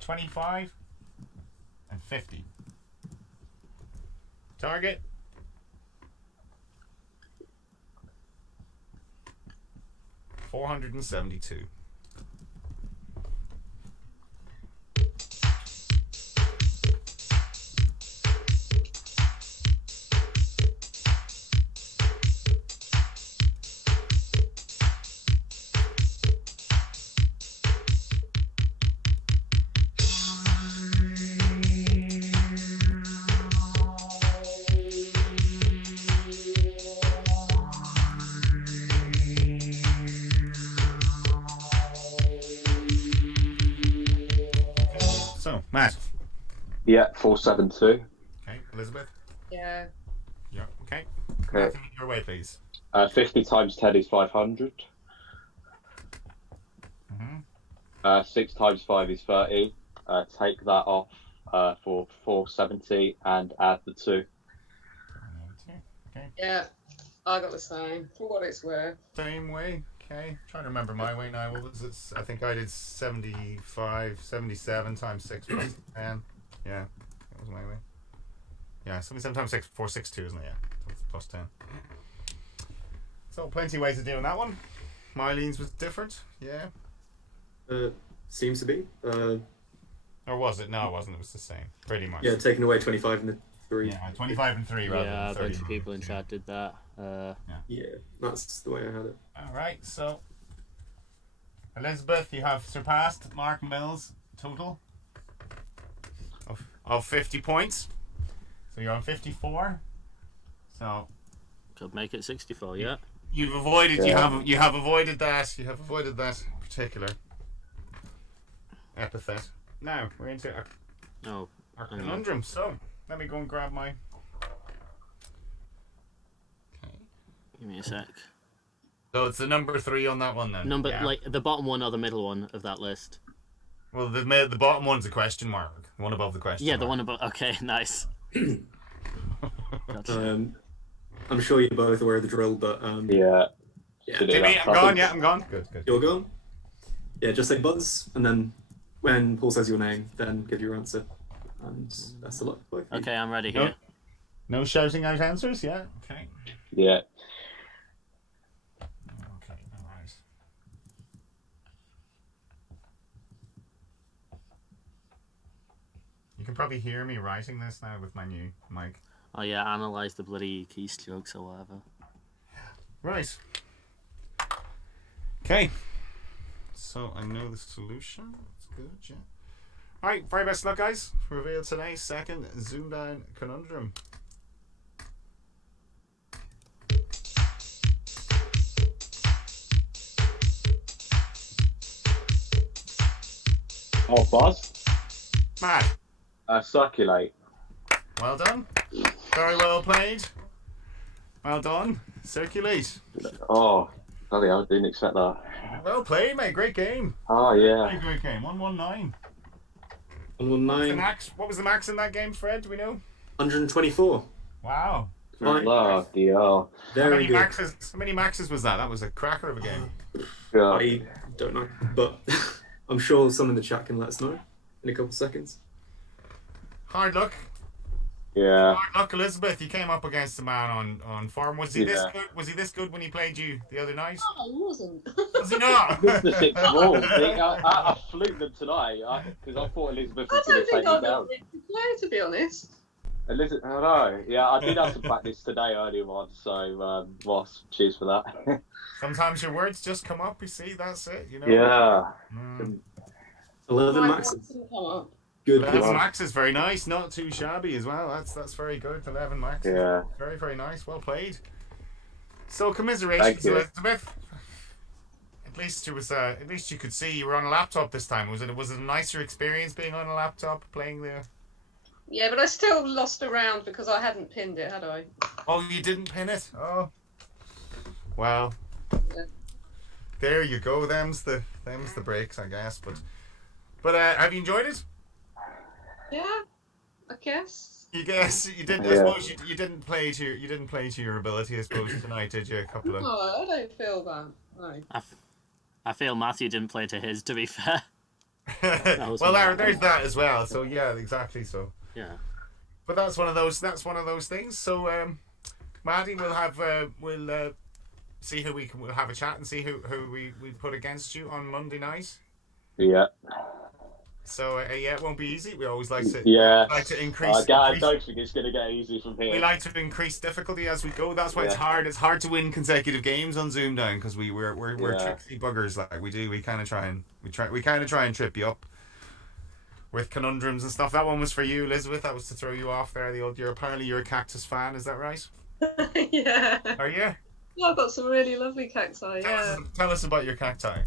25 and 50. Target. $472. Matt. Yeah, 472. Okay, Elizabeth. Yeah. Yeah. Okay. Okay. Matthew, your way, please. 50 times 10 is 500. 6 times 5 is 30. Take that off for 470 and add the 2. Okay. Yeah. I got the same. For what it's worth. Same way. Okay. Trying to remember my way now. What was it? I think I did 77 times 6 plus 10. Yeah. That was my way. Yeah, 77 times 6, 462, isn't it? Yeah. That's plus 10. So plenty of ways of doing that one. Mylene's was different. Yeah. Seems to be. Or was it? No, it wasn't. It was the same. Pretty much. Yeah, taking away 25 and the 3. Yeah, 25 and 3 rather yeah, than 30. a bunch of people in chat did that. Yeah, that's the way I had it. All right, so Elizabeth, you have surpassed Mark Mills' total of 50 points. So you're on 54. So could make it 64. Yeah. You've avoided. Yeah. You have avoided that. You have avoided that particular epithet. Now we're into our conundrum. So let me go and grab my. Okay. Give me a sec. So it's the number 3 on that one then. Like the bottom one or the middle one of that list. Well, the bottom one's a question mark. The one above the question. Yeah, mark. the one above. Okay, nice. I'm sure you're both aware of the drill, but yeah. Jimmy, I'm gone. Yeah, I'm gone. Good. You're gone. Yeah, just say buzz, and then when Paul says your name, then give your answer. And that's the luck. Okay, I'm ready here. No shouting out answers. Yeah. Okay. Yeah. Okay. No worries. You can probably hear me writing this now with my new mic. Oh yeah, analyze the bloody keystrokes or whatever. Right. Okay. So I know the solution. That's good, yeah. Alright, very best luck, guys. Reveal today's second ZoomDown conundrum. Oh, buzz. Matt. Circulate. Well done. Very well played. Well done. Circulate. Oh, bloody hell, I didn't expect that. Well played, mate. Great game. Oh, yeah. Very great game. 119. 119. What was the max in that game, Fred? Do we know? 124. Wow. Bloody hell. Very good. How many maxes was that? That was a cracker of a game. Yeah. I don't know, but I'm sure some in the chat can let us know in a couple of seconds. Hard luck. Yeah. Hard luck, Elizabeth. You came up against a man on form. Was he this good? Was he this good when he played you the other night? Oh, he wasn't. Was he not? This is the 6th ball. I fluked them tonight because I thought Elizabeth was going to take me down. To be honest. Elizabeth, I know. Yeah, I did have to practice today earlier on, so Ross, cheers for that. Sometimes your words just come up. You see, that's it. You know. Yeah. 11 maxes. Good. 11 max is very nice. Not too shabby as well. That's very good. 11 max. Yeah. Very, very nice. Well played. So commiserations, Elizabeth. At least it was. At least you could see you were on a laptop this time. Was it a nicer experience being on a laptop playing the? Yeah, but I still lost a round because I hadn't pinned it, had I? Oh, you didn't pin it. Oh. Well. Yeah. There you go. Them's the breaks, I guess. But have you enjoyed it? Yeah, I guess. You guess you didn't. I suppose you didn't play to your ability. I suppose tonight, did you? A couple of. No, I don't feel that. No. I feel Matthew didn't play to his. To be fair. Well, there's that as well. So yeah, exactly. So. Yeah. But that's one of those things. So, Maddie, we'll see who we'll have a chat and see who we put against you on Monday night. Yeah. So yeah, it won't be easy. We always like to increase. I don't think it's going to get easy from here. We like to increase difficulty as we go. That's why it's hard. It's hard to win consecutive games on ZoomDown because we're tricksy buggers. Like we kind of try and trip you up with conundrums and stuff. That one was for you, Elizabeth. That was to throw you off there. Apparently you're a cactus fan. Is that right? Yeah. Are you? Yeah, I've got some really lovely cacti. Tell us about your cacti.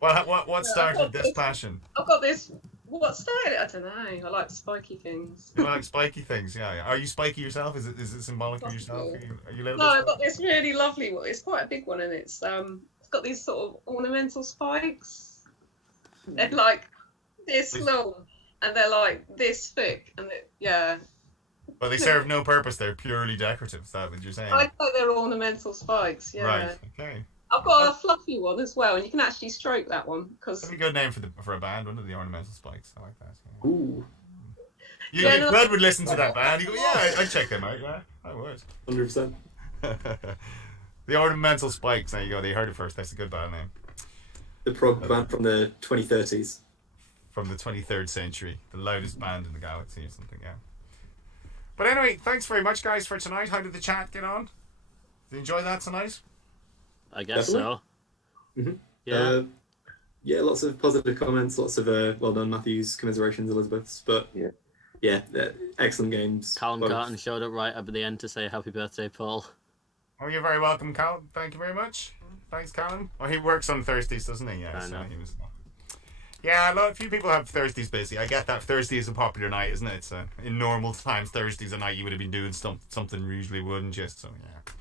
What started this passion? I've got this. What started it? I don't know. I like spiky things. You like spiky things, yeah. Are you spiky yourself? Is it symbolic of yourself? Are you little? No, I've got this really lovely one. It's quite a big one, and it's got these sort of ornamental spikes. They're like this long, and they're like this thick, and But they serve no purpose. They're purely decorative. Is that what you're saying? I think they're ornamental spikes. Yeah. Right. Okay. I've got a fluffy one as well, and you can actually stroke that one because. That'd be a good name for a band, wouldn't it? The Ornamental Spikes. I like that. Yeah. Ooh. Fred would listen to that band. He'd go, yeah, I'd check them out. Yeah, I would. 100%. The Ornamental Spikes. There you go. They heard it first. That's a good band name. The prog band from the 2030s. From the 23rd century. The loudest band in the galaxy or something, yeah. But anyway, thanks very much, guys, for tonight. How did the chat get on? Did you enjoy that tonight? I guess so. Mm-hmm. Yeah. Yeah, lots of positive comments, lots of well done, Matthews, commiserations, Elizabeth's, but yeah, excellent games. Callum Carton showed up right up at the end to say happy birthday, Paul. Oh, you're very welcome, Callum. Thank you very much. Thanks, Callum. Oh, he works on Thursdays, doesn't he? Yeah, I know. He was. Yeah, a few people have Thursdays busy. I get that. Thursday is a popular night, isn't it? It's in normal times, Thursday's a night you would have been doing something usually wouldn't you? So yeah.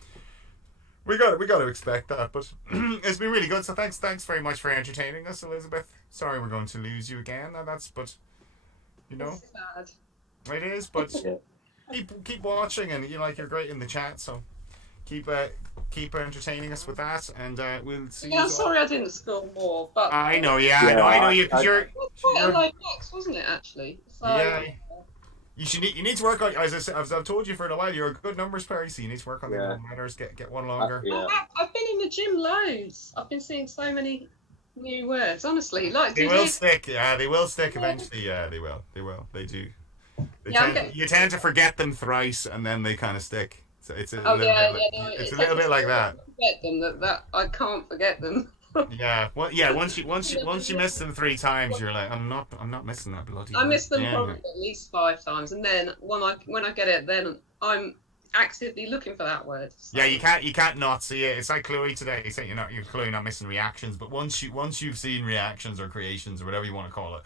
We got to expect that, but it's been really good. So thanks very much for entertaining us, Elizabeth. Sorry we're going to lose you again. But you know, It's sad. it is. But keep watching, and you're great in the chat. So keep entertaining us with that, and we'll see. Yeah, I'm sorry I didn't score more, but I know. I know you because you're. it was quite a low box, wasn't it? Actually. So, Yeah. You need to work on, as I've told you for a while, you're a good numbers player, so you need to work on the letters, get one longer. I've been in the gym loads. I've been seeing so many new words, honestly. They will stick, they will stick eventually, they will. They do. You tend to forget them thrice, and then they kind of stick. So it's a little bit like that. Forget them, that I can't forget them. Once you miss them 3 times, you're like, I'm not missing that bloody. I miss them probably at least 5 times, and then when I get it, then I'm actively looking for that word. So. Yeah, you can't not see it. It's like Chloe today. You say you're Chloe not missing reactions, but once you've seen reactions or creations or whatever you want to call it,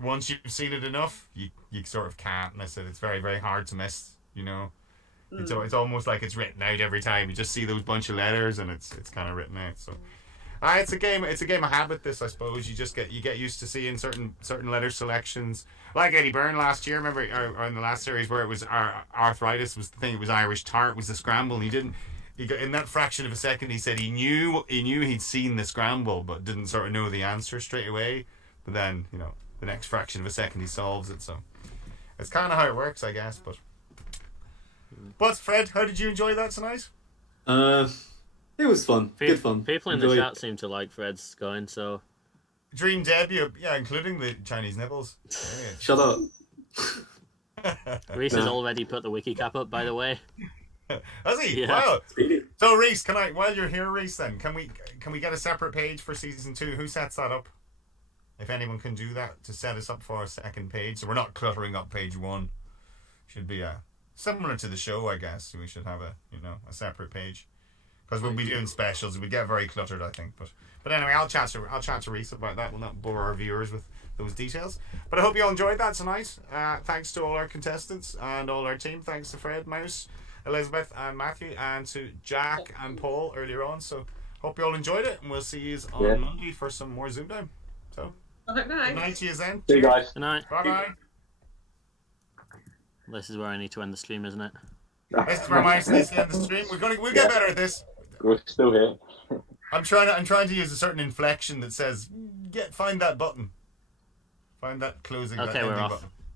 once you've seen it enough, you sort of can't miss it. It's very, very hard to miss. It's almost like it's written out every time. You just see those bunch of letters and it's kind of written out. So. It's a game of habit. This, I suppose, you get used to seeing certain letter selections. Like Eddie Byrne last year, remember, or in the last series where it was arthritis was the thing. It was Irish tart was the scramble. And he got in that fraction of a second. He said he knew he'd seen the scramble, but didn't sort of know the answer straight away. But then the next fraction of a second he solves it. So it's kind of how it works, I guess. But Fred, how did you enjoy that tonight? It was fun. Good fun. People in the chat seem to like Fred's going, so... Dream debut, including the Chinese nipples. Shut up. Reese has already put the wiki cap up, by the way. Has he? Yeah. Wow. So Reese, while you're here, Reese, then can we get a separate page for season 2? Who sets that up? If anyone can do that to set us up for a second page, so we're not cluttering up page 1. Should be similar to the show, I guess. We should have a separate page. Because we'll be doing specials, we get very cluttered, I think. But anyway, I'll chat to Reese about that. We'll not bore our viewers with those details. But I hope you all enjoyed that tonight. Thanks to all our contestants and all our team. Thanks to Fred, Mouse, Elizabeth, and Matthew, and to Jack and Paul earlier on. So hope you all enjoyed it, and we'll see you on Monday for some more ZoomDown. So good night to you then. See you guys. Good night. Bye bye. This is where I need to end the stream, isn't it? This is where Mike's needs to end the stream. We'll get better at this. We're still here. I'm trying to use a certain inflection that says, find that button. Find that closing. Okay, that we're ending off. button.